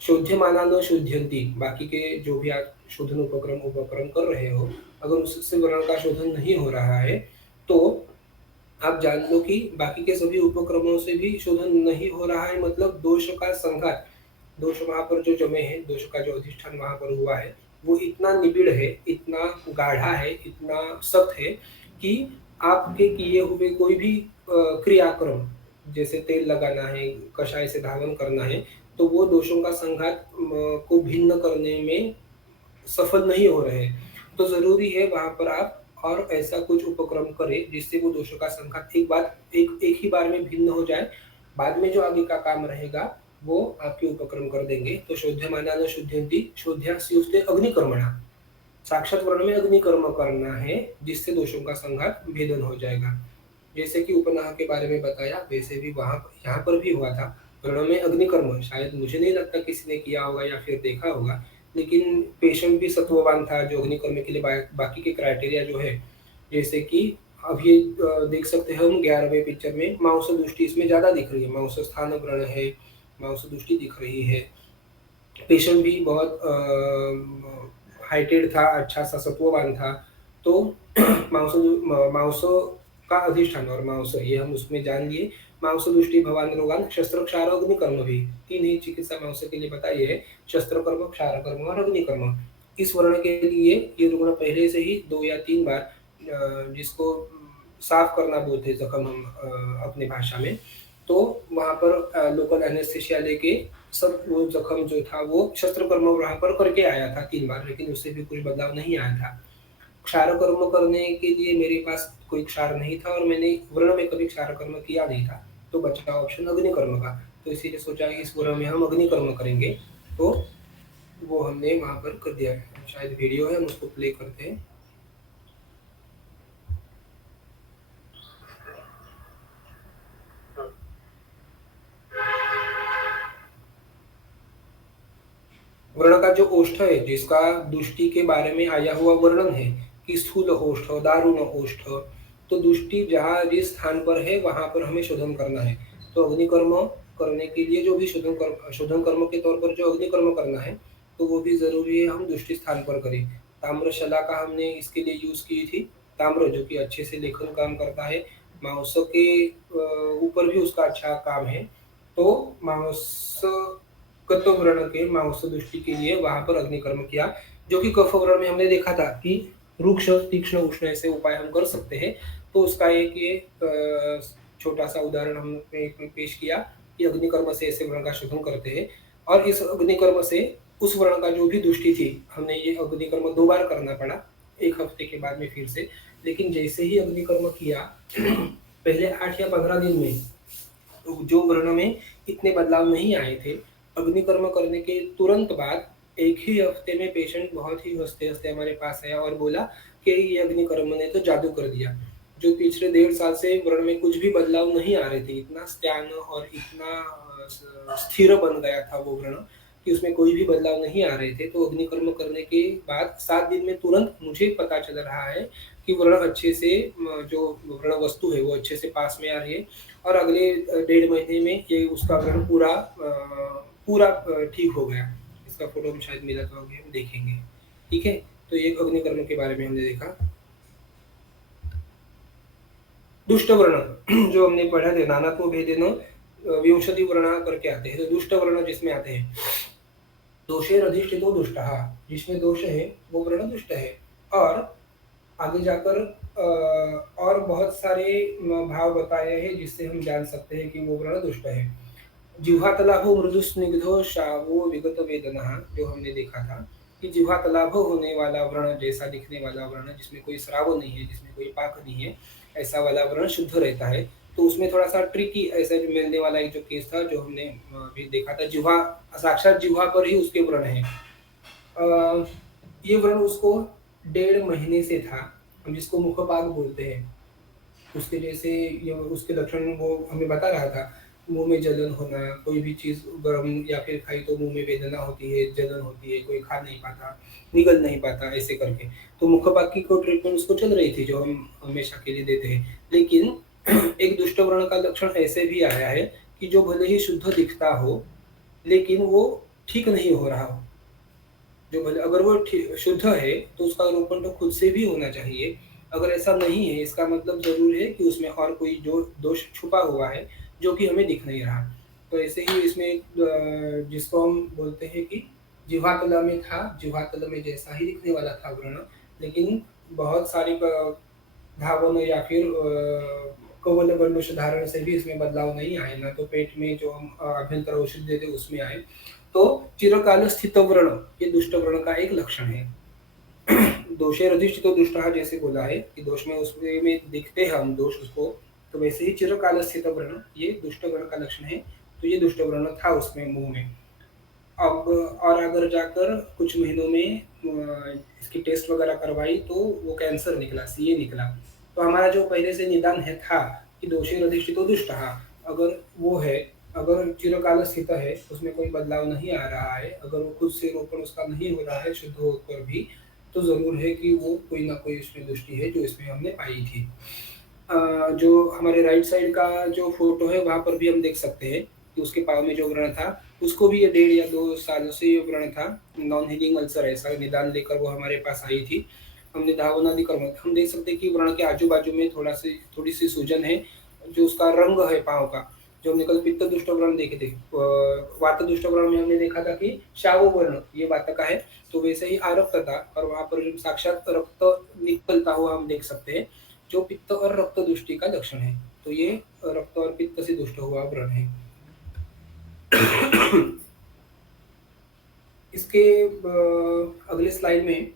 शोध्यमाना न शुद्ध्यन्ति, बाकी के जो भी आप शोधन उपक्रम कर रहे हो, अगर उससे वर्ण का शोधन नहीं हो रहा है तो आप जान लो कि बाकी के सभी उपक्रमों से भी शोधन नहीं हो रहा है, मतलब दोष का संघात, दोष वहां पर जो जमे हैं, दोष का जो अधिष्ठान वहां पर हुआ है वो इतना निबिड़ है, इतना गाढ़ा है, इतना सख्त है कि आपके किए हुए कोई भी क्रियाक्रम, जैसे तेल लगाना है, कषाय से धावन करना है, तो वो दोषों का संघात को भिन्न करने में सफल नहीं हो रहे। तो जरूरी है वहां पर आप और ऐसा कुछ उपक्रम करें जिससे वो दोषों का संघात एक ही बार में भिन्न हो जाए। बाद में जो आगे का काम रहेगा वो आपके उपक्रम कर देंगे। तो शोध्यमाना न शुद्ध्यन्ति, शोध्यास्युस्ते अग्निकर्मणा, साक्षात वर्ण में अग्निकर्म करना है जिससे दोषों का संघात भेदन हो जाएगा। जैसे कि उपनाह के बारे में बताया, वैसे भी वहां यहाँ पर भी हुआ था। वर्ण में अग्निकर्म शायद मुझे नहीं लगता किसी ने किया होगा या फिर देखा होगा, लेकिन पेशेंट भी सत्ववान था जो अग्निकर्म के लिए बाकी के क्राइटेरिया जो है, जैसे कि अब ये देख सकते हैं हम 11वें पिक्चर में मांस दृष्टि इसमें ज्यादा दिख रही है, मांस स्थान व्रण है, मांस दृष्टि दिख रही है। पेशेंट भी बहुत हाइटेड था, अच्छा सा सत्ववान था। तो मांस का अधिष्ठान और मांस, ये हम उसमें जान लिए। मांस दृष्टि भवान रोगान शस्त्र क्षार अग्निकर्म भी 3 ही चिकित्सा मांस के लिए बताई है, शस्त्र कर्म, क्षार कर्म और अग्निकर्म। इस वर्ण के लिए ये रुग्ण पहले से ही 2 या 3 बार जिसको साफ करना बोलते हैं जख्म हम अपने भाषा में, तो वहां पर लोकल एनेस्थेशिया लेके सब वो जख्म जो था वो शस्त्र कर्म वहां पर करके आया था 3 बार, लेकिन उससे भी कुछ बदलाव नहीं आया था। क्षार कर्म करने के लिए मेरे पास कोई क्षार नहीं था और मैंने वर्ण में कभी क्षार कर्म किया नहीं था, तो बचा ऑप्शन अग्निकर्म का। तो इसीलिए सोचा कि इस वर्ण में हम अग्निकर्म करेंगे, तो वो हमने वहां पर कर दिया। शायद वीडियो है, हम उसको प्ले करते हैं। वर्ण का जो ओष्ठ है, जिसका दुष्टि के बारे में आया हुआ वर्णन है कि स्थूल ओष्ठ, दारुण ओष्ठ, तो दुष्टि जहाँ जिस स्थान पर है वहां पर हमें शोधन करना है। तो अग्निकर्म करने के लिए जो भी शोधन कर्म के तौर पर जो अग्निकर्म करना है, तो वो भी जरूरी है हम दुष्टि स्थान पर करें। ताम्रशला का हमने इसके लिए यूज की थी, ताम्र जो कि अच्छे से लेखन काम करता है, मांस के ऊपर भी उसका अच्छा काम है। तो मांस कत्व वर्ण के मांस दृष्टि के लिए वहां पर अग्निकर्म किया, जो कि कफ वर्ण में हमने देखा था कि रुक्ष, तीक्ष्ण, उष्ण ऐसे उपाय हम कर सकते हैं। तो उसका एक ये छोटा सा उदाहरण हमने पेश किया कि अग्निकर्म से ऐसे वर्ण का शोधन करते हैं। और इस अग्निकर्म से उस वर्ण का जो भी दृष्टि थी, हमने ये अग्निकर्म 2 बार करना पड़ा, 1 हफ्ते के बाद में फिर से। लेकिन जैसे ही अग्निकर्म किया पहले 8 या 15 दिन में जो वर्ण में इतने बदलाव नहीं आए थे, अग्निकर्म करने के तुरंत बाद एक ही हफ्ते में पेशेंट बहुत ही हँसते-हँसते हमारे पास आया और बोला कि ये अग्निकर्म ने तो जादू कर दिया। जो पिछले 1.5 साल से वर्ण में कुछ भी बदलाव नहीं आ रहे थे, इतना स्त्यान और इतना स्थिर बन गया था वो वर्ण कि उसमें कोई भी बदलाव नहीं आ रहे थे। तो अग्निकर्म करने के बाद 7 दिन में तुरंत मुझे पता चल रहा है कि वर्ण अच्छे से जो वर्ण वस्तु है वो अच्छे से पास में आ रही है और अगले 1.5 महीने में ये उसका वर्ण पूरा ठीक हो गया। इसका फोटो हम शायद मिला तो अभी हम देखेंगे। ठीक है? तो ये अग्निकर्म के बारे में हमने देखा। दुष्ट वर्ण जो हमने पढ़ा थे नानात्व भेदेन विंशति वर्ण करके आते हैं। तो दुष्ट वर्ण जिसमें आते हैं दोषेर अधिष्ठितो दुष्टः, जिसमें दोष है वो वर्ण दुष्ट है। और आगे जाकर और बहुत सारे भाव बताए हैं जिससे हम जान सकते हैं कि वो वर्ण दुष्ट है। जिह्वातलाभो मृदु स्निग्धो श्रावो विगत वेदना, जो हमने देखा था कि जिह्वातलाभ होने वाला वर्ण, जैसा दिखने वाला वर्ण जिसमें कोई स्राव नहीं है, जिसमें कोई पाक नहीं है, ऐसा वाला वर्ण शुद्ध रहता है। तो उसमें थोड़ा सा ट्रिकी ऐसा जो मिलने वाला एक जो केस था जो हमने अभी देखा था, जिह्वा साक्षात जिह्वा पर ही उसके व्रण है। ये व्रण उसको 1.5 महीने से था, हम जिसको मुखपाग बोलते हैं। उसके जैसे ये उसके लक्षण वो हमें बता रहा था, मुँह में जलन होना, कोई भी चीज़ गरम या फिर खाई तो मुँह में वेदना होती है, जलन होती है, कोई खा नहीं पाता, निगल नहीं पाता, ऐसे करके। तो मुखपाग की कोई ट्रीटमेंट उसको चल रही थी जो हम हमेशा के लिए देते हैं। लेकिन एक दुष्ट व्रण का लक्षण ऐसे भी आया है कि जो भले ही शुद्ध दिखता हो, लेकिन वो ठीक नहीं हो रहा हो। जो भले अगर वो शुद्ध है तो उसका रोपण तो खुद से भी होना चाहिए। अगर ऐसा नहीं है इसका मतलब ज़रूर है कि उसमें और कोई जो दोष छुपा हुआ है जो कि हमें दिख नहीं रहा। तो ऐसे ही इसमें जिसको हम बोलते हैं कि जिह्वातला में था, जिह्वातला में जैसा ही दिखने वाला था व्रण, लेकिन बहुत सारी धावन या फिर कवल गंडूष धारण से भी इसमें बदलाव नहीं आए, ना तो पेट में जो हम अभ्यंतर औषधि देते उसमें आए। तो चिरकाल स्थित व्रण ये दुष्ट व्रण का एक लक्षण है। दोषेर अधिष्ठितो दुष्टः जैसे बोला है कि दोष में उसमें दिखते हैं हम दोष उसको, तो वैसे ही चिरकाल स्थित व्रण ये दुष्ट व्रण का लक्षण है। तो ये दुष्ट व्रण था उसमें मुँह में। अब और अगर जाकर कुछ महीनों में इसकी टेस्ट वगैरह करवाई तो वो कैंसर निकला, सीए निकला। तो हमारा जो पहले से निदान है था कि दोषेर अधिष्ठितो दुष्टः, अगर वो है, अगर चिरकाल स्थित है, उसमें कोई बदलाव नहीं आ रहा है, अगर वो खुद से रोपण उसका नहीं हो रहा है शुद्ध होकर भी, तो ज़रूर है कि वो कोई ना कोई इसमें दृष्टि है जो इसमें हमने पाई थी। जो हमारे राइट साइड का जो फ़ोटो है वहाँ पर भी हम देख सकते हैं कि उसके पाँव में जो व्रण था, उसको भी ये 1.5 या 2 सालों से ये व्रण था। नॉन हीलिंग अल्सर ऐसा निदान लेकर वो हमारे पास आई थी। हमने धावन आदि कर्म हम देख सकते हैं कि व्रण के आजू-बाजू में थोड़ी-सी सूजन है, जो उसका रंग है पाँव का, जो हमने कल पित्त दुष्ट व्रण देखे थे। वात दुष्ट व्रण में हमने देखा था कि शाव वर्ण ये वात का है, तो वैसे ही आरक्त था और वहाँ पर साक्षात रक्त निकलता हुआ हम देख सकते हैं, जो पित्त और रक्त दुष्टि का लक्षण है। तो ये रक्त और पित्त से दुष्ट हुआ व्रण है। इसके अगले स्लाइड में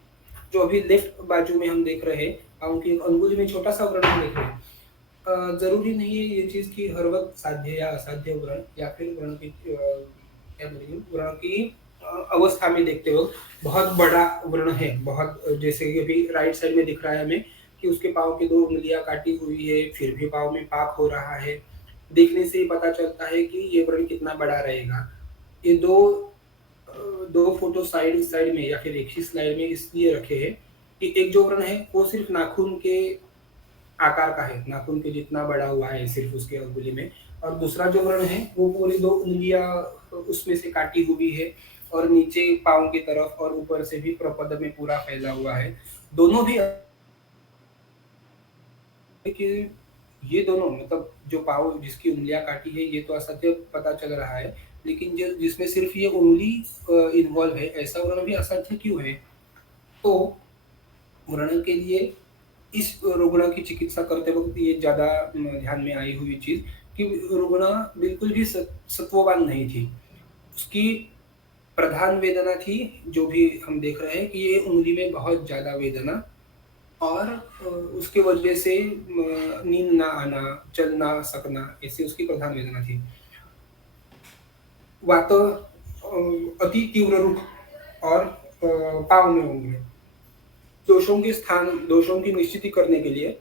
जो अभी लेफ्ट बाजू में हम देख रहे हैं, उनकी अंगुली में छोटा सा व्रण हम देख रहे हैं। जरूरी नहीं है ये चीज कि हर वक्त साध्य या असाध्य व्रण या फिर व्रण की क्या बोलेंगे व्रण की अवस्था में देखते वक्त बहुत बड़ा व्रण है, बहुत जैसे कि अभी राइट साइड में दिख रहा है हमें कि उसके पाँव की 2 उंगलियां काटी हुई है, फिर भी पाँव में पाक हो रहा है। देखने से ही पता चलता है कि ये व्रण कितना बड़ा रहेगा। ये दो फोटो साइड साइड में या फिर एक ही स्लाइड में इसलिए रखे हैं कि एक जो व्रण है वो सिर्फ नाखून के आकार का है, नाखून के जितना बड़ा हुआ है सिर्फ उसके अंगुली में, और दूसरा जो व्रण है वो पूरी 2 उंगलियां उसमें से काटी हुई है और नीचे पाँव की तरफ और ऊपर से भी प्रपद में पूरा फैला हुआ है। दोनों भी कि ये दोनों मतलब जो पाँव जिसकी उंगलियां काटी है ये तो असत्य पता चल रहा है, लेकिन जो जिसमें सिर्फ ये उंगली इन्वॉल्व है ऐसा व्रण भी असत्य क्यों है? तो व्रण के लिए इस रुग्ण की चिकित्सा करते वक्त ये ज़्यादा ध्यान में आई हुई चीज़ कि रुग्ण बिल्कुल भी सत्ववान नहीं थी। उसकी प्रधान वेदना थी जो भी हम देख रहे हैं कि ये उंगली में बहुत ज़्यादा वेदना और उसके वजह से नींद ना आना, चल ना सकना, ऐसी उसकी प्रधान वेदना थी। वात अति तीव्र रूप और पाँव में होंगे। दोषों की निश्चिति करने के लिए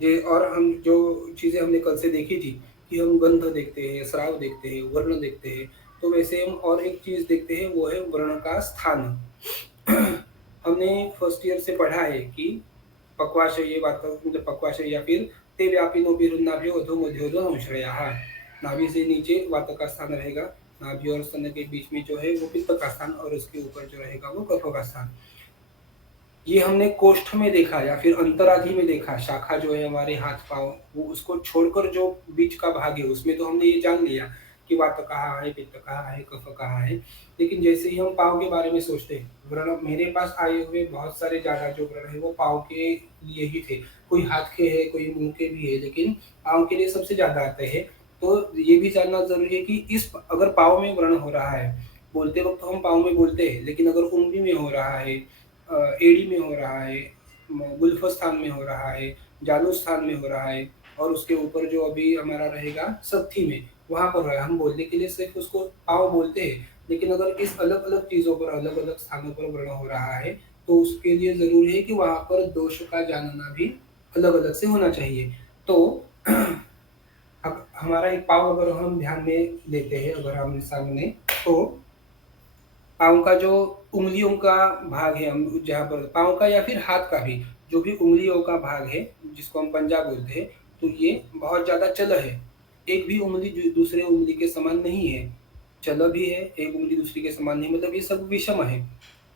ये, और हम जो चीजें हमने कल से देखी थी कि हम गंध देखते हैं, स्राव देखते हैं, वर्ण देखते हैं, तो वैसे हम और एक चीज देखते हैं, वो है वर्ण का स्थान। हमने फर्स्ट ईयर से पढ़ा है कि पक्वाशय, ये बात मतलब पक्वाशय या फिर ते व्यापिनो बिरुन्नाभ्यो अधो मध्योदो संश्रयाः, नाभि से नीचे वात का स्थान रहेगा, नाभि और स्तन के बीच में जो है वो पित्त का स्थान, और उसके ऊपर जो रहेगा वो कफ का स्थान। ये हमने कोष्ठ में देखा या फिर अंतराधि में देखा, शाखा जो है हमारे हाथ पांव, वो उसको छोड़कर जो बीच का भाग है उसमें तो हमने ये जान लिया कि वात कहाँ है, पित्त कहाँ है, कफ कहाँ है। लेकिन जैसे ही हम पाँव के बारे में सोचते हैं, व्रण मेरे पास आए हुए बहुत सारे ज्यादा जो व्रण है वो पाँव के लिए ही थे। कोई हाथ के है, कोई मुंह के भी है, लेकिन पाँव के लिए सबसे ज्यादा आते हैं। तो ये भी जानना जरूरी है कि इस अगर पाँव में व्रण हो रहा है, बोलते वक्त तो हम पाँव में बोलते हैं, लेकिन अगर उंगली में हो रहा है, एड़ी में हो रहा है, गुल्फ स्थान में हो रहा है, जानु स्थान में हो रहा है, और उसके ऊपर जो अभी हमारा रहेगा सत्थी में, वहां पर है, हम बोलने के लिए सिर्फ उसको पाँव बोलते हैं। लेकिन अगर इस अलग अलग चीजों पर, अलग अलग स्थानों पर व्रण हो रहा है, तो उसके लिए जरूरी है कि वहां पर दोष का जानना भी अलग अलग से होना चाहिए। तो हमारा एक पाँव अगर हम ध्यान में लेते हैं, अगर हम सामने, तो पाँव का जो उंगलियों का भाग है, हम जहाँ पर पाँव का या फिर हाथ का भी जो भी उंगलियों का भाग है, जिसको हम पंजा बोलते हैं, तो ये बहुत ज्यादा चल है। एक भी उंगली दूसरे उंगली के समान नहीं है, चल भी है, एक उंगली दूसरी के समान नहीं, मतलब ये सब विषम है।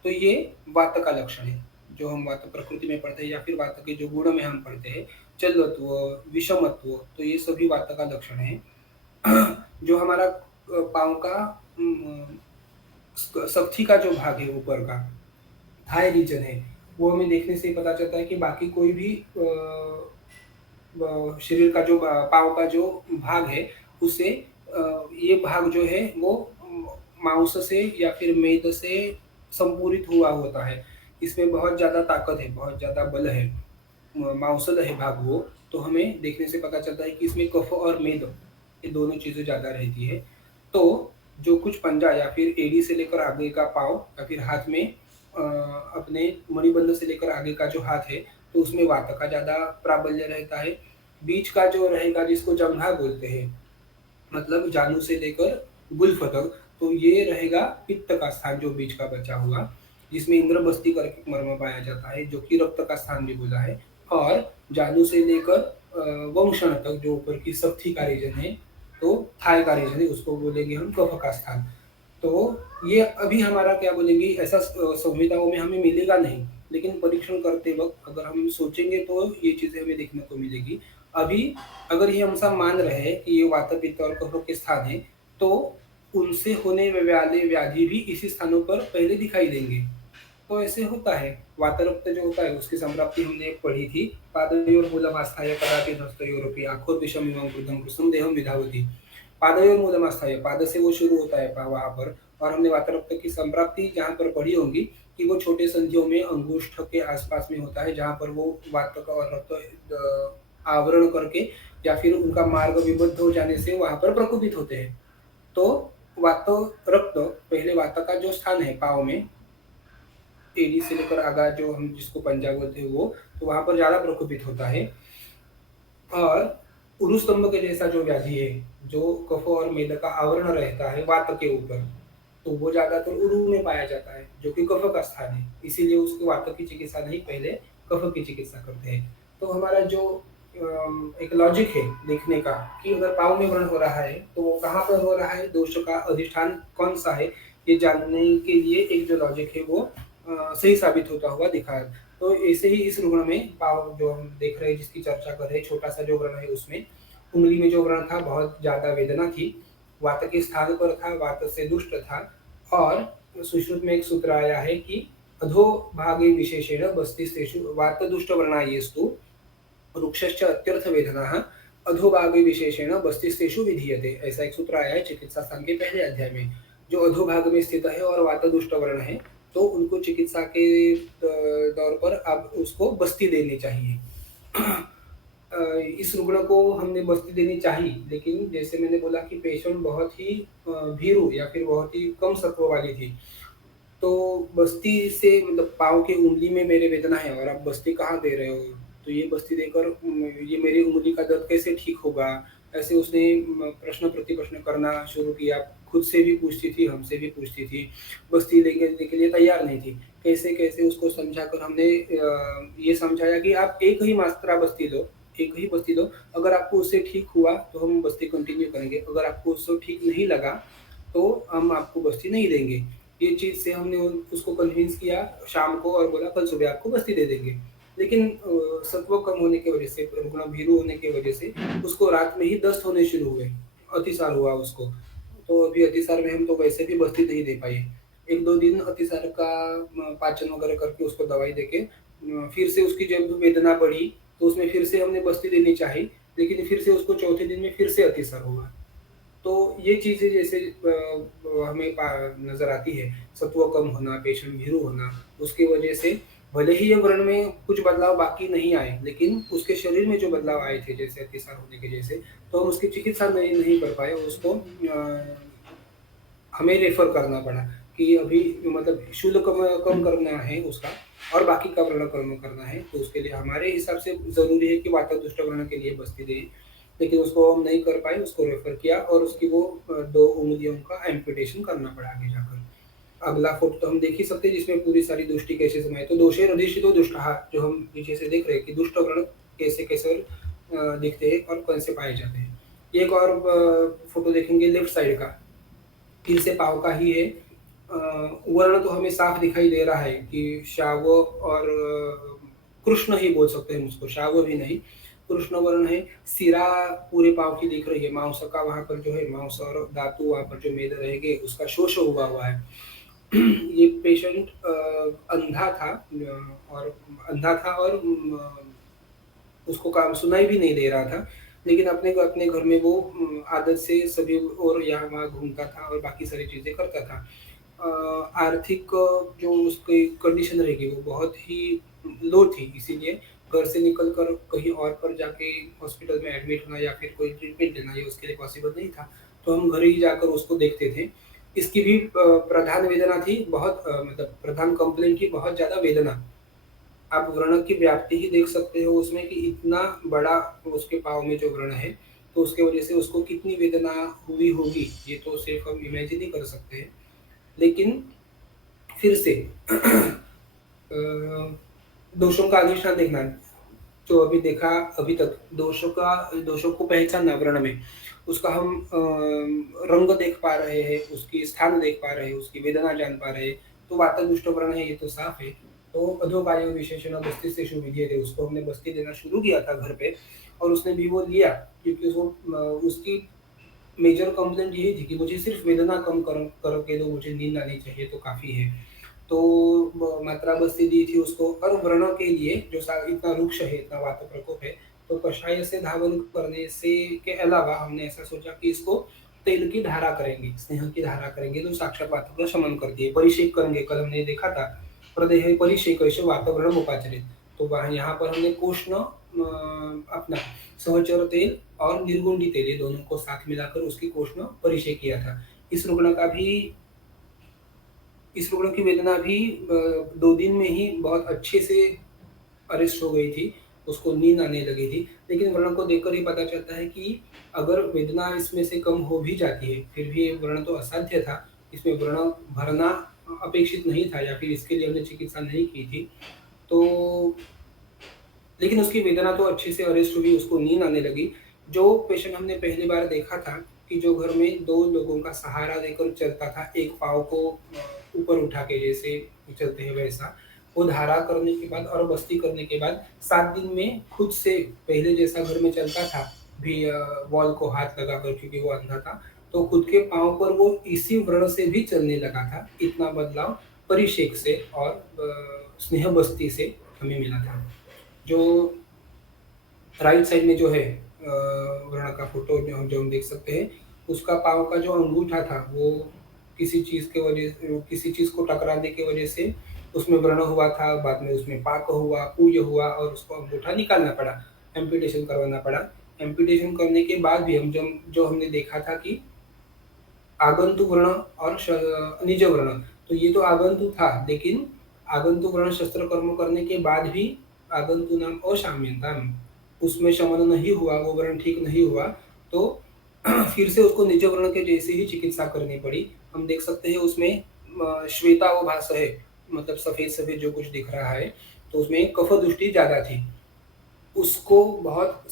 तो ये वात का लक्षण है, जो हम वात प्रकृति में पढ़ते हैं या फिर वात के जो गुण में हम पढ़ते हैं, चलत्व, विषमत्व, तो ये सभी वात का लक्षण है। जो हमारा पाँव का सख्ती का जो भाग है ऊपर का, थाई रीजन है, वो हमें देखने से ही पता चलता है कि बाकी कोई भी शरीर का जो पाँव का जो भाग है, उससे ये भाग जो है वो मांस से या फिर मेद से संपूरित हुआ होता है। इसमें बहुत ज्यादा ताकत है, बहुत ज्यादा बल है, मांसल है भाग वो। तो हमें देखने से पता चलता है कि इसमें कफ और मेद, ये दोनों चीजें ज्यादा रहती है। तो जो कुछ पंजा या फिर एड़ी से लेकर आगे का पाँव या फिर हाथ में अपने मणिबंध से लेकर आगे का जो हाथ है, तो उसमें वात का ज्यादा प्राबल्य रहता है। बीच का जो रहेगा, जिसको जंघा बोलते हैं, मतलब जानु से लेकर गुल्फ तक, तो ये रहेगा पित्त का स्थान, जो बीच का बचा हुआ, जिसमें इंद्र बस्ती करके मर्म पाया जाता है, जो कि रक्त का स्थान भी बोला है। और जानु से लेकर वंशण तक जो ऊपर की सख्ती का रीजन है, तो थाई का रीजन है, उसको बोलेंगे हम कफ का स्थान। तो ये अभी हमारा क्या बोलेंगे, ऐसा संहिताओं में हमें मिलेगा नहीं, लेकिन परीक्षण करते वक्त अगर हम सोचेंगे तो ये चीजें हमें देखने को मिलेगी। अभी अगर ये हम सब मान रहे हैं कि ये वात, पित्त और कफ के स्थान है, तो उनसे होने वाले व्याधि भी इसी स्थानों पर पहले दिखाई देंगे। तो ऐसे होता है, वातरक्त जो होता है उसकी संप्राप्ति हमने एक पढ़ी थी, पादयोर मूलमास्थाय पदाति हस्तयोरपि आखोर्दिशमिमं कृतं कृष्णं देहं विधावति। पादयोर मूलमास्थाय, पाद से वो शुरू होता है वहां पर, और हमने वातरक्त की संप्राप्ति जहाँ पर पढ़ी होंगी कि वो छोटे संधियों में अंगुष्ठ के आसपास में होता है, जहाँ पर वो वात का और रक्त आवरण करके या फिर उनका मार्ग विबद्ध हो जाने से वहां पर प्रकोपित होते हैं। तो वात रक्त पहले वात का जो स्थान है पाँव में, एड़ी से लेकर आगा जो हम जिसको पंजा बोलते हैं वो, तो वहां पर ज्यादा प्रकोपित होता है। और उरुस्तंभ के जैसा जो व्याधि है, जो कफ और मेद का आवरण रहता है वात के ऊपर, तो वो ज्यादातर उरु में पाया जाता है, जो कि कफ का स्थान है। इसीलिए उसकी वात की चिकित्सा नहीं, पहले कफ की चिकित्सा करते हैं। तो हमारा जो एक लॉजिक है देखने का कि अगर पाँव में व्रण हो रहा है तो वो कहाँ पर हो रहा है, दोष का अधिष्ठान कौन सा है, ये जानने के लिए एक जो लॉजिक है वो सही साबित होता हुआ दिखा है। तो ऐसे ही इस रुग्ण में पाँव जो हम देख रहे हैं, जिसकी चर्चा कर रहे हैं, छोटा सा जो व्रण है, उसमें उंगली में जो व्रण था बहुत ज्यादा वेदना थी, वात के स्थान पर था, वात से दुष्ट था। और सुश्रुत में एक सूत्र आया है कि अधो भागे विशेषेण बस्तिस्तेषु वात दुष्ट व्रणायेस्तु वृक्षश्च अत्यर्थ वेदनाः अधोभागे विशेषेण बस्तिस्तेषु विधीयते। ऐसा एक सूत्र आया है चिकित्सा स्थान के पहले अध्याय में। जो अधोभाग में स्थित है और वात दुष्ट वर्ण है, तो उनको चिकित्सा के दौर पर अब उसको बस्ती देनी चाहिए। इस रुग्ण को हमने बस्ती देनी चाहिए, लेकिन जैसे मैंने बोला कि पेशेंट बहुत ही भीरू या फिर बहुत ही कम सत्व वाली थी। तो बस्ती से मतलब पाँव की उँगली में मेरे वेदना है और आप बस्ती कहाँ दे रहे हो? तो ये बस्ती देकर ये मेरी उँगली का दर्द कैसे ठीक होगा? ऐसे उसने प्रश्न-प्रतिप्रश्न करना शुरू किया। खुद से भी पूछती थी, हमसे भी पूछती थी। बस्ती लेके देने के लिए तैयार नहीं थी। कैसे-कैसे उसको समझाकर हमने ये समझाया कि आप एक ही मात्रा बस्ती लो, एक ही बस्ती लो। अगर आपको उससे ठीक हुआ, तो हम बस्ती कंटिन्यू करेंगे। अगर आपको उससे ठीक नहीं लगा, तो हम आपको बस्ती नहीं देंगे। ये चीज़ से हमने उसको कन्विंस किया शाम को और बोला कल सुबह आपको बस्ती दे देंगे। लेकिन सत्व कम होने की वज़ह से, रुग्ण भीरू होने की वज़ह से उसको रात में ही दस्त होने शुरू हुए, अतिसार हुआ उसको। तो अभी अतिसार में हम तो वैसे भी बस्ती नहीं दे पाए। 1-2 दिन अतिसार का पाचन वगैरह करके उसको दवाई देके फिर से उसकी जब वेदना बढ़ी, तो उसमें फिर से हमने बस्ती देनी चाही, लेकिन फिर से उसको चौथे दिन में फिर से अतिसार हुआ। तो ये चीज़ें जैसे हमें नज़र आती है, सत्व कम होना, पेशेंट भीरू होना, उसकी वजह से भले ही ये व्रण में कुछ बदलाव बाकी नहीं आए, लेकिन उसके शरीर में जो बदलाव आए थे, जैसे अतिसार होने के जैसे, तो हम उसकी चिकित्सा नहीं कर पाए। उसको हमें रेफ़र करना पड़ा कि अभी मतलब शुल्क कम करना है उसका और बाकी का व्रण कम करना है, तो उसके लिए हमारे हिसाब से ज़रूरी है कि वातदुष्ट व्रण के लिए बस्ती दें। लेकिन उसको हम नहीं कर पाए, उसको रेफ़र किया और उसकी वो 2 उँगलियों का एम्पुटेशन करना पड़ा आगे जाकर। अगला फ़ोटो तो हम देख ही सकते हैं जिसमें पूरी सारी दुष्टि कैसे समाई। तो दोषैरधिष्ठितो दुष्टः जो हम पीछे से देख रहे हैं कि दुष्ट व्रण कैसे-कैसे दिखते हैं और कौन से पाए जाते हैं। एक और फ़ोटो देखेंगे लेफ्ट साइड का, फिर से पाँव का ही है। वर्ण तो हमें साफ दिखाई दे रहा है कि शाव और कृष्ण ही बोल सकते हैं हम उसको, शाव भी नहीं, कृष्ण वर्ण है। सिरा पूरे पाँव की दिख रही है, मांस का वहाँ पर जो है मांस और धातु वहाँ पर जो मेद रहेंगे उसका शोष हुआ है। ये पेशेंट अंधा था और उसको काम सुनाई भी नहीं दे रहा था, लेकिन अपने अपने घर में वो आदत से सभी और यहाँ-वहाँ घूमता था और बाकी सारी चीज़ें करता था। आर्थिक जो उसकी कंडीशन रहेगी वो बहुत ही लो थी, इसीलिए घर से निकल कर कहीं और पर जाके हॉस्पिटल में एडमिट होना या फिर कोई ट्रीटमेंट लेना ये उसके लिए पॉसिबल नहीं था। तो हम घर ही जाकर उसको देखते थे। इसकी भी प्रधान वेदना थी, बहुत मतलब प्रधान कंप्लेंट थी बहुत ज़्यादा वेदना। आप व्रण की व्याप्ति ही देख सकते हो उसमें कि इतना बड़ा उसके पाँव में जो व्रण है, तो उसकी वज़ह से उसको कितनी वेदना हुई होगी, ये तो सिर्फ़ हम इमेजिन ही कर सकते हैं। लेकिन फिर से दोषों का अधिष्ठान देखना, जो अभी देखा अभी तक दोषों को पहचानना व्रण में, उसका हम रंग देख पा रहे हैं, उसकी स्थान देख पा रहे हैं, उसकी वेदना जान पा रहे हैं, तो वातदुष्ट व्रण है ये तो साफ है। तो अधोपायो विशेषण बस्तिस्तेषु विधीयते उसको हमने बस्ती देना शुरू किया था घर पे और उसने भी वो लिया क्योंकि उसकी मेजर कंप्लेंट यही थी कि मुझे सिर्फ वेदना कम करके दो, मुझे नींद आनी चाहिए तो काफ़ी है। तो मात्रा बस्ती दी थी उसको और व्रणों के लिए जो इतना रुक्ष है, इतना वात प्रकोप है, तो कषाय से धावन करने से के अलावा हमने ऐसा सोचा कि इसको तेल की धारा करेंगे, स्नेह की धारा करेंगे तो साक्षात वात का शमन करती है। परिषेक करेंगे, कल हमने देखा था प्रदेह परिषेकस्य वातव्रणम उपाचरित। तो वहाँ यहाँ पर हमने कोष्ण अपना सहचर तेल और निर्गुंडी तेल ये दोनों को साथ मिलाकर उसकी कोष्ण परिचय किया था। इस रुग्ण का भी इस रुग्ण की वेदना भी 2 दिन में ही बहुत अच्छे से अरेस्ट हो गई थी, उसको नींद आने लगी थी। लेकिन व्रण को देखकर ही पता चलता है कि अगर वेदना इसमें से कम हो भी जाती है, फिर भी ये व्रण तो असाध्य था, इसमें व्रण भरना अपेक्षित नहीं था या फिर इसके लिए हमने चिकित्सा नहीं की थी। तो लेकिन उसकी वेदना तो अच्छे से अरेस्ट हुई, उसको नींद आने लगी। जो पेशेंट हमने पहली बार देखा था कि जो घर में 2 लोगों का सहारा लेकर चलता था, एक पाँव को ऊपर उठा के जैसे चलते हैं वैसा, वो धारा करने के बाद और बस्ती करने के बाद 7 दिन में खुद से पहले जैसा घर में चलता था, भी वॉल को हाथ लगाकर क्योंकि वो अंधा था, तो खुद के पाँव पर वो इसी व्रण से भी चलने लगा था। इतना बदलाव परिषेक से और स्नेह बस्ती से हमें मिला था। जो राइट साइड में जो है व्रण का फ़ोटो जो हम देख सकते हैं, उसका पाँव का जो अंगूठा था वो किसी चीज़ को टकराने की वजह से उसमें व्रण हुआ था, बाद में उसमें पाक हुआ, पूज हुआ और उसको अंगूठा निकालना पड़ा, एम्पुटेशन करवाना पड़ा। एम्पुटेशन करने के बाद भी हम जब जो हमने देखा था कि आगंतुक व्रण और निज व्रण, तो ये तो आगंतुक था, लेकिन आगंतुक व्रण शस्त्र कर्म करने के बाद भी आगंतुक नाम अशाम्यताम, उसमें शमन नहीं हुआ, वो व्रण ठीक नहीं हुआ, तो फिर से उसको निज व्रण के जैसे ही चिकित्सा करनी पड़ी। हम देख सकते हैं उसमें श्वेतावभास है, मतलब सफेद-सफेद जो कुछ दिख रहा है, तो उसमें कफ दृष्टि ज़्यादा थी। उसको बहुत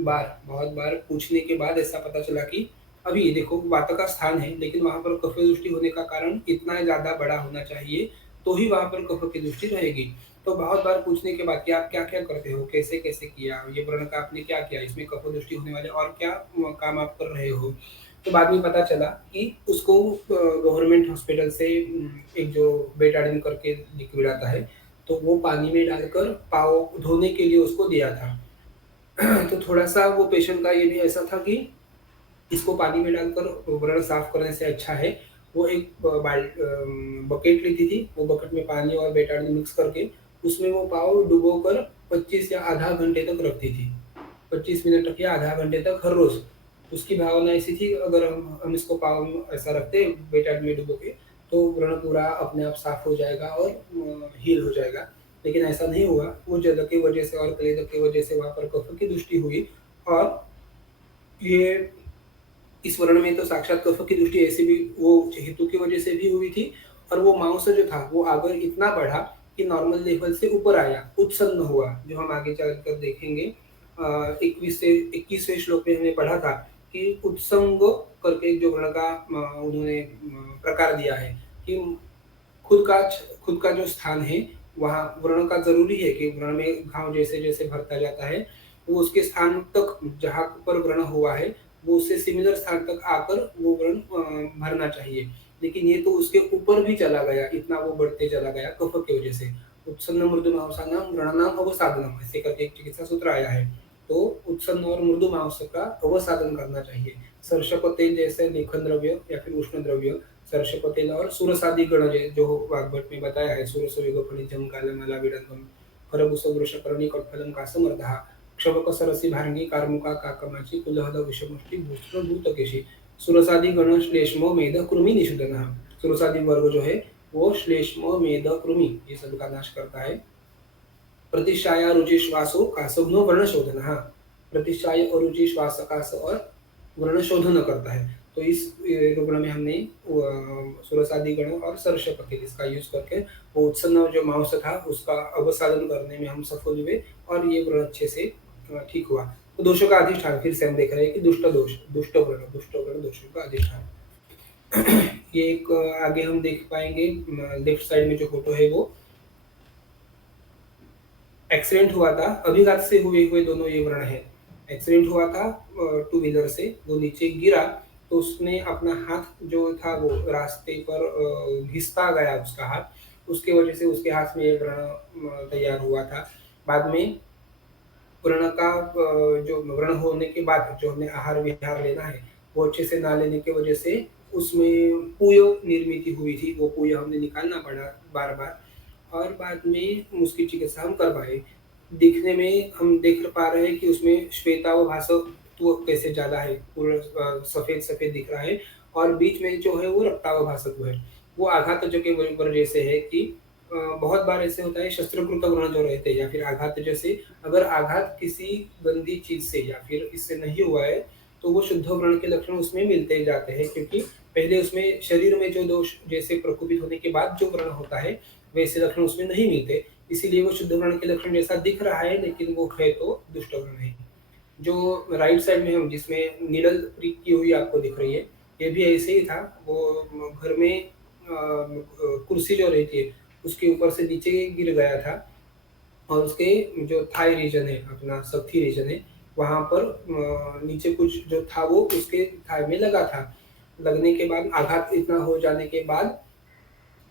बार पूछने के बाद ऐसा पता चला कि अभी ये देखो वात का स्थान है, लेकिन वहाँ पर कफ दृष्टि होने का कारण इतना ज़्यादा बड़ा होना चाहिए, तो ही वहाँ पर कफ की दृष्टि रहेगी। तो बहुत बार पूछने के बाद कि आप क्या-क्या करते हो? कैसे-कैसे किया? ये व्रण का आपने क्या किया? इसमें कफ दृष्टि होने वाले और क्या काम आप कर रहे हो? तो बाद में पता चला कि उसको गवर्नमेंट हॉस्पिटल से एक जो बेटाडीन करके लिक्विड आता है, तो वो पानी में डालकर पाँव धोने के लिए उसको दिया था। तो थोड़ा-सा वो पेशेंट का ये भी ऐसा था कि इसको पानी में डालकर व्रण साफ करने से अच्छा है, वो एक बकेट लेती थी, वो बकेट में पानी और बेटाडीन मिक्स करके उसमें वो पाँव डुबोकर 25 या आधा घंटे तक रखती थी। 25 मिनट तक या आधा घंटे तक हर रोज़। उसकी भावना ऐसी थी, अगर हम इसको पाँव में ऐसा रखते बेटाडीन में डुबो के, तो व्रण पूरा अपने आप साफ हो जाएगा और हील हो जाएगा। लेकिन ऐसा नहीं हुआ, वो जल की वजह से और क्लेद की वजह से वहाँ पर कफ की दृष्टि हुई और ये इस वर्ण में तो साक्षात कफ की दृष्टि ऐसी भी वो हेतु की वजह से भी हुई थी और वो मांस जो था वो आगे इतना बढ़ा कि नॉर्मल लेवल से ऊपर आया, उत्सन्न हुआ, जो हम आगे चलकर देखेंगे। 21वें श्लोक में हमने पढ़ा था कि उत्संग करके जो वर्ण का उन्होंने प्रकार दिया है कि खुद का जो स्थान है वहाँ व्रण का ज़रूरी है कि व्रण में घाव जैसे-जैसे भरता जाता है, वो उसके स्थान तक जहाँ पर व्रण हुआ है, वो उससे सिमिलर स्थान तक आकर वो व्रण भरना चाहिए। लेकिन ये तो उसके ऊपर भी चला गया, इतना वो बढ़ते चला गया कफ की वजह से। उत्सन्न मृदुमांसानां व्रणानां अवसाधनम् ऐसे करके एक चिकित्सा सूत्र आया है। तो उत्सन्न और मृदु मांस का अवसाधन करना चाहिए। सर्षप तेल जैसे लेखन द्रव्य या फिर उष्ण द्रव्य, सर्षप तेल और सुरसादि गण जो वाग्भट में बताया है, सुरस युगफलिजं कालमाला विडंबम फरबुस वृषकर्णी कटफलम कासमर्दः क्षवक सरसी भारंगी कार्मुका काकमाची कुलहद विषमुष्टि भूषण भूतकेशी। सुरसादि गण श्लेष्म मेद कृमि निषूदनः, सुरसादि वर्ग जो है वो श्लेष्म मेद कृमि ये सब का नाश करता है। प्रतिष्ठाया रुचि श्वासो कासघ्नो वर्ण शोधन, प्रतिष्ठाय और रुचि श्वास कास और वर्ण शोधन करता है। तो इस रुग्ण में हमने सुरसादि गण और सर्षपति इसका यूज करके वो उत्सन्न जो मांस था उसका अवसादन करने में हम सफल हुए और ये व्रण अच्छे से ठीक हुआ। तो दोषों का अधिष्ठान फिर से हम देख रहे हैं कि दुष्ट व्रण दोषों का अधिष्ठान। ये एक आगे हम देख पाएंगे लेफ्ट साइड में जो फोटो है वो एक्सीडेंट हुआ था, अभिघात से हुए दोनों ये व्रण है। एक्सीडेंट हुआ था टू व्हीलर से, वो नीचे गिरा तो उसने अपना हाथ जो था वो रास्ते पर घिसता गया उसका हाथ, उसके वजह से उसके हाथ में ये व्रण तैयार हुआ था। बाद में व्रण का जो व्रण होने के बाद जो हमें आहार विहार लेना है वो अच्छे से ना लेने की वजह से उसमें पूय निर्मित हुई थी, वो पूय हमने निकालना पड़ा बार बार और बाद में उसकी चिकित्सा हम कर पाए। दिखने में हम देख पा रहे हैं कि उसमें श्वेतावभासत्व कैसे ज़्यादा है, पूरा सफ़ेद-सफ़ेद दिख रहा है और बीच में जो है वो रक्तावभासत्व है। वो आघातज के बराबर जैसे है कि बहुत बार ऐसे होता है शस्त्रकृत व्रण जो रहते हैं या फिर आघात जैसे, अगर आघात किसी गंदी चीज़ से या फिर इससे नहीं हुआ है, तो वो शुद्ध व्रण के लक्षण उसमें मिलते जाते हैं क्योंकि पहले उसमें शरीर में जो दोष जैसे प्रकोपित होने के बाद जो व्रण होता है, वैसे लक्षण उसमें नहीं मिलते। इसीलिए वो शुद्ध व्रण के लक्षण जैसा दिख रहा है लेकिन वो है तो दुष्ट व्रण है। जो राइट साइड में हम जिसमें नीडल प्रिक की हुई आपको दिख रही है, ये भी ऐसे ही था। वो घर में कुर्सी जो रहती है उसके ऊपर से नीचे गिर गया था और उसके जो थाई रीजन है, अपना सख्ती रीजन है, वहाँ पर नीचे कुछ जो था वो उसके थाई में लगा था। लगने के बाद आघात इतना हो जाने के बाद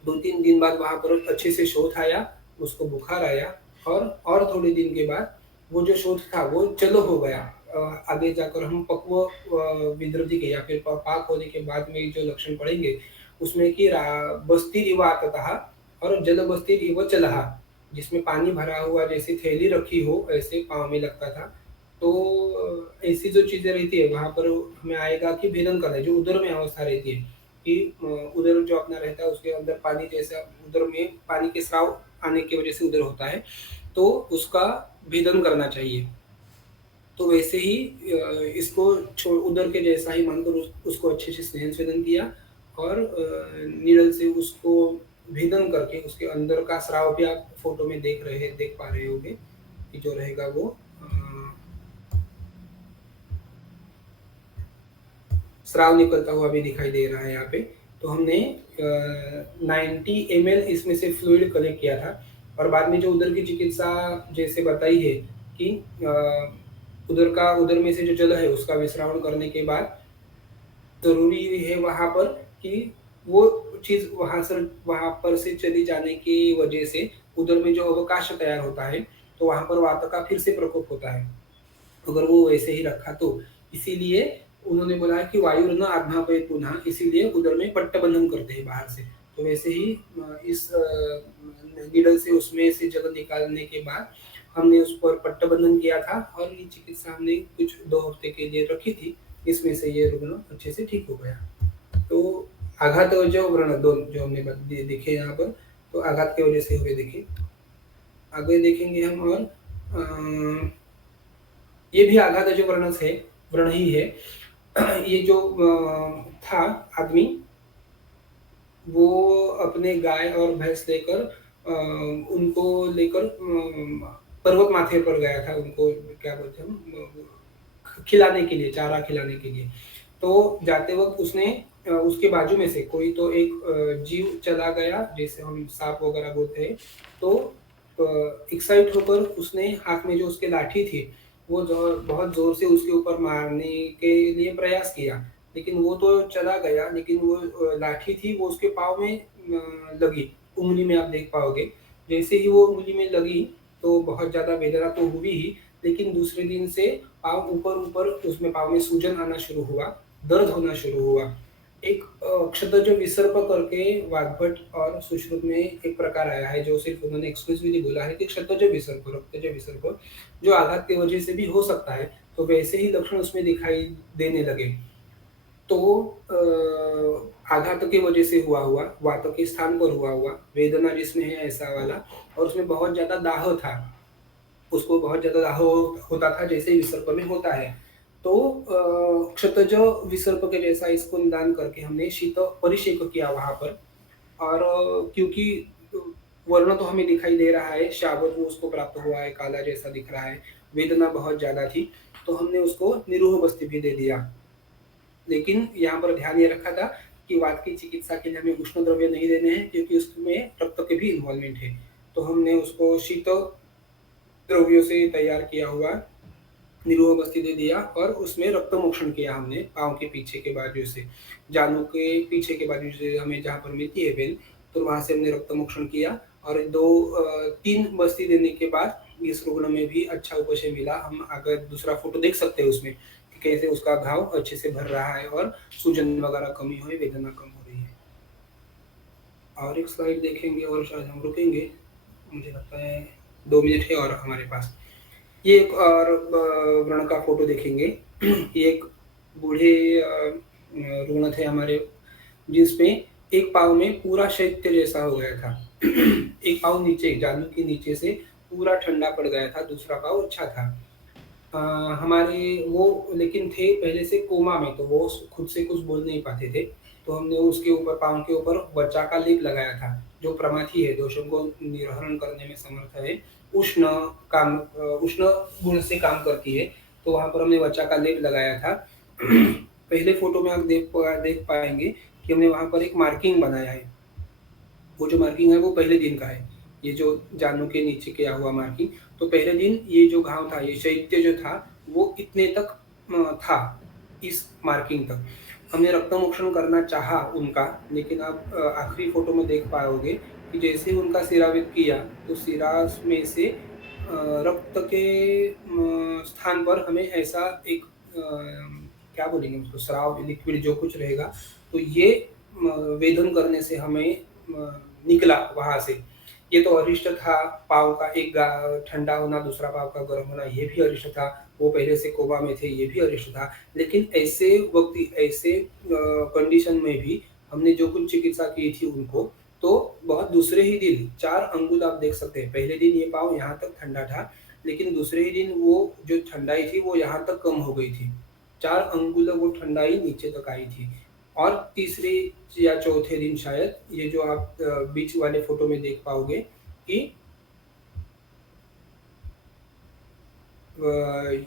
2-3 दिन बाद वहाँ पर अच्छे से शोथ आया, उसको बुखार आया और थोड़े दिन के बाद वो जो शोथ था वो चलो हो गया। आगे जाकर हम पक्व विदृति के या फिर पाक होने के बाद में जो लक्षण पढ़ेंगे, उसमें कि बस्तिरिव आततः और जलबस्तिरिव चलः, जिसमें पानी भरा हुआ जैसे थैली रखी हो ऐसे पाँव में लगता था। तो ऐसी जो चीज़ें रहती है वहाँ पर हमें आएगा कि भेदन करना है, जो उदर में अवस्था रहती है कि उदर जो अपना रहता है उसके अंदर पानी जैसा उदर में पानी के स्राव आने की वजह से उदर होता है, तो उसका भेदन करना चाहिए। तो वैसे ही इसको उदर के जैसा ही मानकर उसको अच्छे से स्नेहन स्वेदन किया और नीडल से उसको भेदन करके उसके अंदर का स्राव भी आप फोटो में देख पा रहे होंगे कि जो रहेगा वो स्राव निकलता हुआ भी दिखाई दे रहा है यहाँ पे। तो हमने 90 ml इसमें से फ्लूइड कलेक्ट किया था और बाद में जो उदर की चिकित्सा जैसे बताई है कि उदर में से जो जल है उसका विश्रावण करने के बाद ज़रूरी है वहाँ पर कि वो चीज़ वहाँ पर से चली जाने की वजह से उदर में जो अवकाश तैयार होता है, तो वहाँ पर वात का फिर से प्रकोप होता है। अगर वो वैसे ही रखा तो। इसीलिए उन्होंने बोला कि वायुर्न आज्ञापयेत् पुनः, इसीलिए उदर में पट्टबंधन करते हैं बाहर से। तो वैसे ही इस नीडल से उसमें से जल निकालने के बाद हमने उस पर पट्टबंधन किया था और ये चिकित्सा हमने कुछ 2 हफ्ते के लिए रखी थी। इसमें से ये रुग्ण अच्छे से ठीक हो गया। तो आघात जो व्रण 2 जो हमने देखे यहाँ पर, तो आघात की वजह से हुए देखे। आगे देखेंगे हम और ये भी आघात जो व्रण ही है। ये जो था आदमी, वो अपने गाय और भैंस लेकर उनको लेकर पर्वत माथे पर गया था, उनको क्या बोलते हैं हम खिलाने के लिए, चारा खिलाने के लिए। तो जाते वक़्त उसने उसके बाजू में से कोई तो एक जीव चला गया, जैसे हम साँप वगैरह बोलते हैं, तो एक्साइट होकर उसने हाथ में जो उसके लाठी थी, वो बहुत ज़ोर से उसके ऊपर मारने के लिए प्रयास किया। लेकिन वो तो चला गया, लेकिन वो लाठी थी वो उसके पाँव में लगी, उँगली में आप देख पाओगे। जैसे ही वो उँगली में लगी, तो बहुत ज़्यादा वेदना तो हुई ही, लेकिन दूसरे दिन से पाँव ऊपर-ऊपर उसमें पाँव में सूजन आना शुरू हुआ, दर्द होना शुरू हुआ। एक क्षतज विसर्प करके वाग्भट और सुश्रुत में एक प्रकार आया है, जो सिर्फ़ उन्होंने एक्सक्लूसिवली बोला है कि क्षतज विसर्प, रक्तज विसर्प, जो आघात की वजह से भी हो सकता है। तो वैसे ही लक्षण उसमें दिखाई देने लगे। तो आघात की वजह से हुआ, वात के स्थान पर हुआ, वेदना जिसमें है ऐसा वाला, और उसमें बहुत ज़्यादा दाह था। उसको बहुत ज़्यादा दाह होता था जैसे विसर्प में होता है। तो क्षतज विसर्प के जैसा इसको निदान करके हमने शीत परिषेक किया वहाँ पर। और क्योंकि वर्ण तो हमें दिखाई दे रहा है, शाबत वो उसको प्राप्त हुआ है, काला जैसा दिख रहा है, वेदना बहुत ज़्यादा थी, तो हमने उसको निरूह बस्ती भी दे दिया। लेकिन यहाँ पर ध्यान ये रखा था कि वात की चिकित्सा के लिए हमें उष्ण द्रव्य नहीं देने हैं, क्योंकि उसमें रक्त के भी इन्वॉल्वमेंट है। तो हमने उसको शीत द्रव्यों से तैयार किया हुआ निरूह बस्ती दे दिया और उसमें रक्त मोक्षण किया हमने पाँव के पीछे के बाजू से, जानु के पीछे के बाजू से हमें जहाँ पर मिलती है वेन, तो वहाँ से हमने रक्त मोक्षण किया और 3 बस्ती देने के बाद इस रुग्ण में भी अच्छा उपशय मिला। हम अगर दूसरा फोटो देख सकते हैं उसमें कि कैसे उसका घाव अच्छे से भर रहा है और सूजन वगैरह कमी हुई, वेदना कम हो रही है। और एक स्लाइड देखेंगे और शायद हम रुकेंगे, मुझे लगता है 2 मिनट है और हमारे पास। ये एक और व्रण का फोटो देखेंगे। ये एक बूढ़े रुग्ण थे हमारे, जिसमें एक पाँव में पूरा शैत्य जैसा हो गया था। एक पाँव नीचे, जानु के नीचे से पूरा ठंडा पड़ गया था, दूसरा पाँव अच्छा था। हमारे वो लेकिन थे पहले से कोमा में, तो वो खुद से कुछ बोल नहीं पाते थे। तो हमने उसके ऊपर, पाँव के ऊपर वचा का लेप लगाया था, जो प्रमाथी है, दोषों को निर्हरण करने में समर्थ है, उष्ण गुण से काम करती है। तो वहाँ पर हमने वचा का लेप लगाया था। पहले फोटो में आप देख पाएंगे कि हमने वहाँ पर एक मार्किंग बनाया है। वो जो मार्किंग है वो पहले दिन का है, ये जो जानु के नीचे किया हुआ मार्किंग। तो पहले दिन ये जो घाव था, ये शैत्य जो था, वो इतने तक था, इस मार्किंग तक। हमने रक्त मोक्षण करना चाहा उनका, लेकिन आप आखिरी फोटो में देख पाओगे कि जैसे ही उनका सिरावित किया, तो सिरा में से रक्त के स्थान पर हमें ऐसा एक क्या बोलेंगे उसको, स्राव, लिक्विड जो कुछ रहेगा, तो ये वेदन करने से हमें निकला वहाँ से। ये तो अरिष्ट था, पाँव का एक ठंडा होना, दूसरा पाँव का गर्म होना, ये भी अरिष्ट था। वो पहले से कोमा में थे, ये भी अरिष्ट था। लेकिन ऐसे वक़्त, ऐसे कंडीशन में भी हमने जो कुछ चिकित्सा की थी उनको, तो बहुत दूसरे ही दिन 4 अंगुल आप देख सकते हैं। पहले दिन ये पाँव यहाँ तक ठंडा था, लेकिन दूसरे ही दिन वो जो ठंडाई थी वो यहाँ तक कम हो गई थी। 4 अंगुल वो ठंडाई नीचे तक आई थी। और तीसरे या चौथे दिन शायद, ये जो आप बीच वाले फोटो में देख पाओगे कि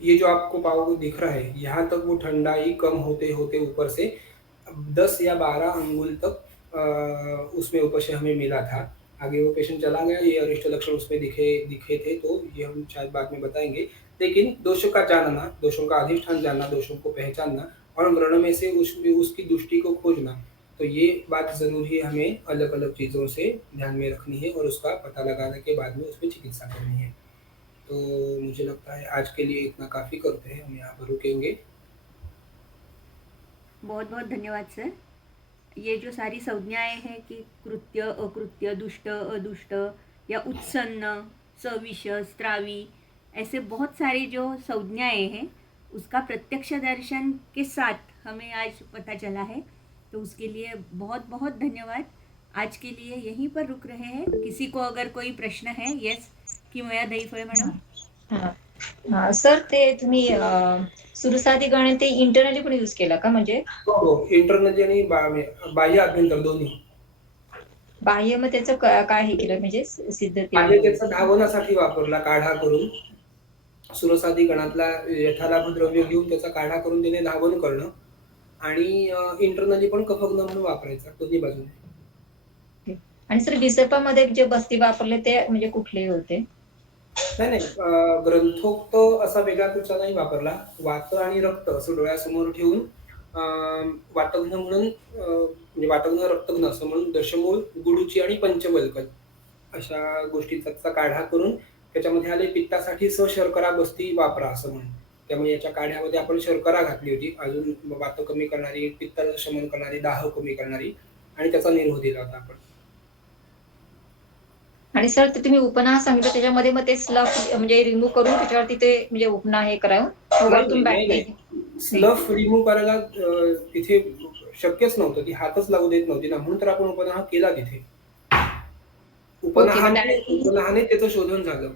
ये जो आपको पाव दिख रहा है, यहाँ तक वो ठंडाई कम होते-होते ऊपर से 10 या 12 अंगुल तक उसमें उपशम हमें मिला था। आगे वो पेशेंट चला गया, ये अरिष्ट लक्षण उसमें दिखे दिखे थे, तो ये हम शायद बाद में बताएँगे। लेकिन दोषों का जानना, दोषों का अधिष्ठान जानना, दोषों को पहचानना और व्रण में से उसकी दृष्टि को खोजना, तो ये बात ज़रूरी हमें अलग-अलग चीज़ों से ध्यान में रखनी है और उसका पता लगाने के बाद में उसमें चिकित्सा करनी है। तो मुझे लगता है आज के लिए इतना काफ़ी करते हैं, हम यहाँ पर रुकेंगे। बहुत बहुत धन्यवाद सर। ये जो सारी संज्ञाएं हैं कि कृत्य, अकृत्य, दुष्ट, अदुष्ट या उत्सन्न, सविश, स्त्रावी, ऐसे बहुत सारी जो संज्ञाएं हैं उसका प्रत्यक्ष दर्शन के साथ हमें आज पता चला है, तो उसके लिए बहुत बहुत धन्यवाद। आज के लिए यहीं पर रुक रहे हैं। किसी को अगर कोई प्रश्न है, यस किमया दहीफळे मॅडम? सर ते तुम्ही सुरसादी गणित ते इंटरनली पण यूज केला का? म्हणजे हो, इंटरनली आणि बाह्य आभ्यंतर दोन्ही. बाह्य मग त्याचं काय हे केलं म्हणजे सिद्ध बाह्य केलं? त्याचा धावनासाठी वापरला काढा करून. सुरसादी गणातला यथालाभ द्रव्य घेऊन त्याचा काढा करून त्याने धावन करणं आणि इंटरनली पण कफग्न म्हणून वापरायचा दोन्ही बाजूने. आणि सर विसर्पामध्ये जे बस्ती वापरले ते म्हणजे कुठले होते? नाही, ग्रंथोक्त असा वेगळा कुठचा नाही वापरला. वात आणि रक्त असं डोळ्यासमोर ठेवून वातघ्न म्हणून म्हणजे वातघ्न, रक्तघ्न असं म्हणून दशमूळ, गुडूची आणि पंचवल्कल अशा गोष्टींचा काढा करून त्याच्यामध्ये आले पित्तासाठी शर्करा बस्ती वापरा असं म्हणून. त्यामुळे याच्या काढ्यामध्ये आपण शर्करा घातली होती, अजून वात कमी करणारी, पित्ताचं शमन करणारी, दाह कमी करणारी आणि त्याचा निर्व दिला होता आपण. आणि सर ते तुम्ही उपनाह सांगितलं त्याच्यामध्ये मग ते स्लफ म्हणजे रिमूव्ह करून त्याच्यावरती ते म्हणजे उपनाह हे करावं वरतून नाही. स्लफ रिमूव्ह करायला तिथे शक्यच नव्हतं. ती हातच लावू देत नव्हती ना, म्हणून तर आपण उपनाह केला तिथे. उपनाहाने त्याचं शोधन झालं.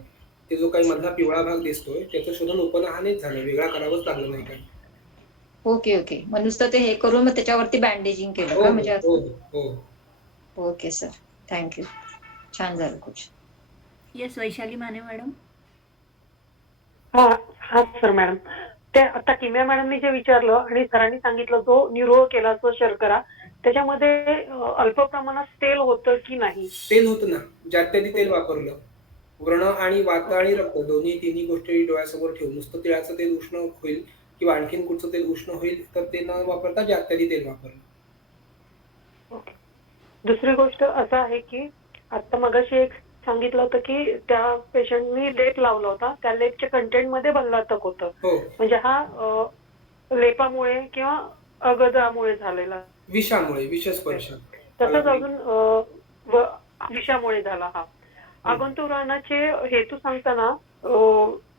ते जो काही मधला पिवळा भाग दिसतोय त्याचं शोधन उपनाहानेच झालं. वेगळा करावंच लागलं नाही काही. ओके. मग नुसतं ते हे करून मग त्याच्यावरती बँडेजिंग केलं का? म्हणजे हो. Okay sir. थँक्यू. छान झालं खूप. यस वैशाली माने मॅडम. हा सर मॅडम, ते आता किम्या मॅडमनी जे विचारलं आणि सरांनी सांगितलं जो निरोह केला तो शर्करा, त्याच्यामध्ये अल्प प्रमाणात तेल होतं की नाही? तेल होतं ना, ज्यात त्यांनी तेल वापरलं. व्रण आणि वात आणि रक्त दोन्ही तिन्ही गोष्टी डोळ्यासमोर ठेवून नुसतं तिळाचं तेल उष्ण होईल किंवा आणखीन कुठचं तेल उष्ण होईल तर ते न वापरता ज्यात त्यांनी तेल वापरलं. ओके. दुसरी गोष्ट असं आहे की आता मगाशी एक सांगितलं होतं की त्या पेशंटनी लेप लावला होता, त्या लेपच्या कंटेंट मध्ये भल्लातक होतं. म्हणजे हा लेपामुळे किंवा अगदामुळे झालेला, विषामुळे, विषस्पर्श. तसंच अजून विषामुळे झाला हा. आगंतुराणाचे हेतू सांगताना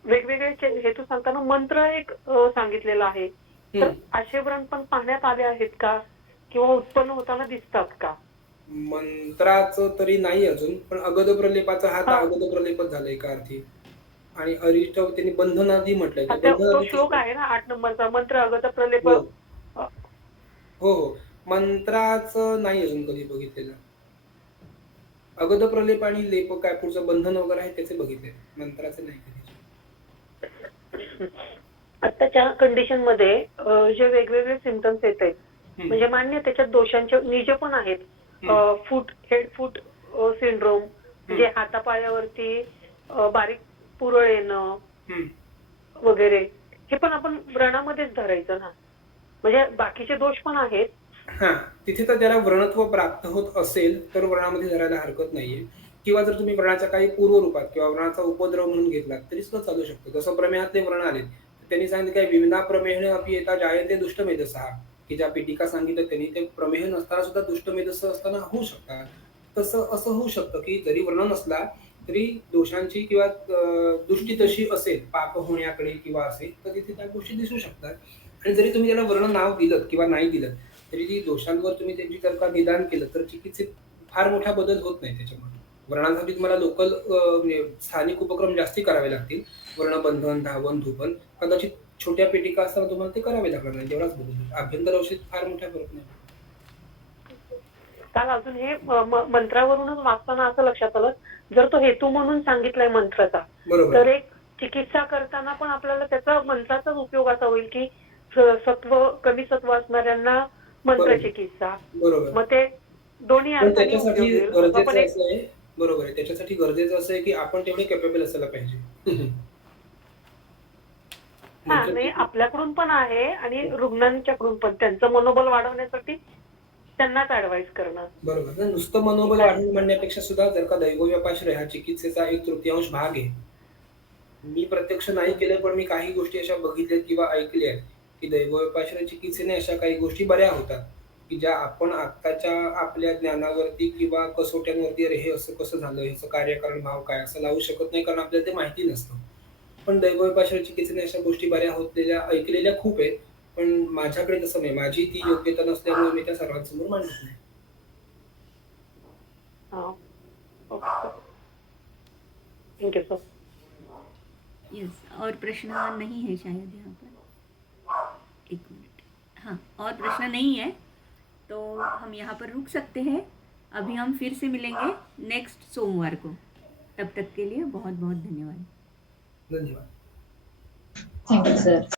वेगवेगळे हेतू सांगताना मंत्र एक सांगितलेला आहे. तर असे व्रण पण पाहण्यात आले आहेत का किंवा उत्पन्न होताना दिसतात का? मंत्राचं तरी नाही अजून, पण अगद प्रलेपाचा हा अगद प्रलेपच झाला एका अर्थी. आणि अरिष्ट त्यांनी बंधनादी म्हटलंय. तो श्लोक आहे ना 8 नंबरचा, मंत्र अगद प्रलेप. हो. मंत्राचं नाही अजून कधी बघितलेलं. अगद प्रलेप आणि लेप काय पुढचं बंधन वगैरे आहे त्याचे बघितले, मंत्राचे नाही कधी. आताच्या कंडिशन मध्ये जे वेगवेगळे सिम्पटम्स येत आहेत, म्हणजे मान्य त्याच्यात दोषांचे निज पण आहेत. हेड फूट सिंड्रोम, म्हणजे हातापायावरती बारीक पुरळ येणं वगैरे, हे पण आपण व्रणामध्येच धरायचं ना. म्हणजे बाकीचे दोष पण आहेत. तिथे तर त्याला व्रणत्व प्राप्त होत असेल तर व्रणामध्ये धरायला हरकत नाहीये. किंवा जर तुम्ही व्रणाच्या काही पूर्व रूपात किंवा व्रणाचा उपद्रव म्हणून घेतला तरी सुद्धा चालू शकतो. जसं प्रमेहातले व्रण आले त्यांनी सांगितलं काय विविधा प्रमेहेण अपि येता जायते दुष्टमेधसः, की ज्या पीठिका सांगितलं त्यांनी ते प्रमेह नसताना सुद्धा दुष्टमेधस असताना होऊ शकतात. तसं असं होऊ शकतं की जरी वर्ण नसला तरी दोषांची किंवा दृष्टी तशी असेल पाप होण्याकडे किंवा असेल तर तिथे त्या गोष्टी दिसू शकतात. आणि जरी तुम्ही त्याला वर्ण नाव दिलं किंवा नाही दिलं तरी ती दोषांवर तुम्ही त्यांची जर का निदान केलं तर चिकित्सेत फार मोठा बदल होत नाही त्याच्यामध्ये. वर्णांसाठी तुम्हाला लोकल म्हणजे स्थानिक उपक्रम जास्ती करावे लागतील. वर्णबंधन, धावन, धूपन कदाचित छोट्या पेटिका असताना तुम्हाला ते करावे लागणार नाही, तेवढाच बदल होईल. आभ्यंतर औषध फार मोठा फरक नाही. काल अजून हे मंत्रावरूनच वाचताना असं लक्षात आलं, जर तो हेतू म्हणून सांगितलाय मंत्राचा बरोबर तर एक चिकित्सा करताना पण आपल्याला त्याचा मंत्राचाच उपयोग असा होईल की कमी सत्व असणाऱ्यांना मंत्र बरोबर. चिकित्सा, बरोबर. मग ते दोन्ही पण अर्थाने त्याच्यासाठी उपयोग होईल. गरजेचं आपण एक- असं आहे, बरोबर आहे, त्याच्यासाठी गरजेचं असं आहे की आपण तेवढे कॅपेबल असायला पाहिजे. हा नाही आपल्याकडून पण आहे आणि रुग्णांच्याकडून पण त्यांचं मनोबल वाढवण्यासाठी त्यांनाच ऍडवाइस करणं. बरोबर ना, नुसतं मनोबल वाढवून म्हणण्यापेक्षा सुद्धा जर का दैवव्यापाश्रय हा चिकित्सेचा 1/3 भाग आहे. मी प्रत्यक्ष नाही केलं पण मी काही गोष्टी अशा बघितल्यात किंवा ऐकल्या आहेत की दैवव्यापाश्रय चिकित्सेने अशा काही गोष्टी बऱ्या होतात की ज्या आपण आत्ताच्या आपल्या ज्ञानावरती किंवा कसोट्यांवरती अरे हे असं कसं झालं, ह्याचं कार्यकारण भाव काय असं लावू शकत नाही कारण आपल्याला ते माहिती नसतं. पण दैवव्यापाश्रय चिकित्सेने अशा गोष्टी बऱ्या होतलेल्या ऐकलेल्या खूप आहेत. पण माझ्याकडे तसं नाही, माझी ती योग्यता नसल्यामुळे मी त्या सर्वांसमोर मांडत नाही. Thank you sir. यस, और प्रश्न नहीं है शायद यहाँ पर. एक मिनट. हाँ, और प्रश्न नहीं है तो हम यहाँ पर रुक सकते हैं. अभी हम फिर से मिलेंगे नेक्स्ट सोमवार को. तब तक के लिए बहुत बहुत धन्यवाद. धन्यवाद. Thank you sir.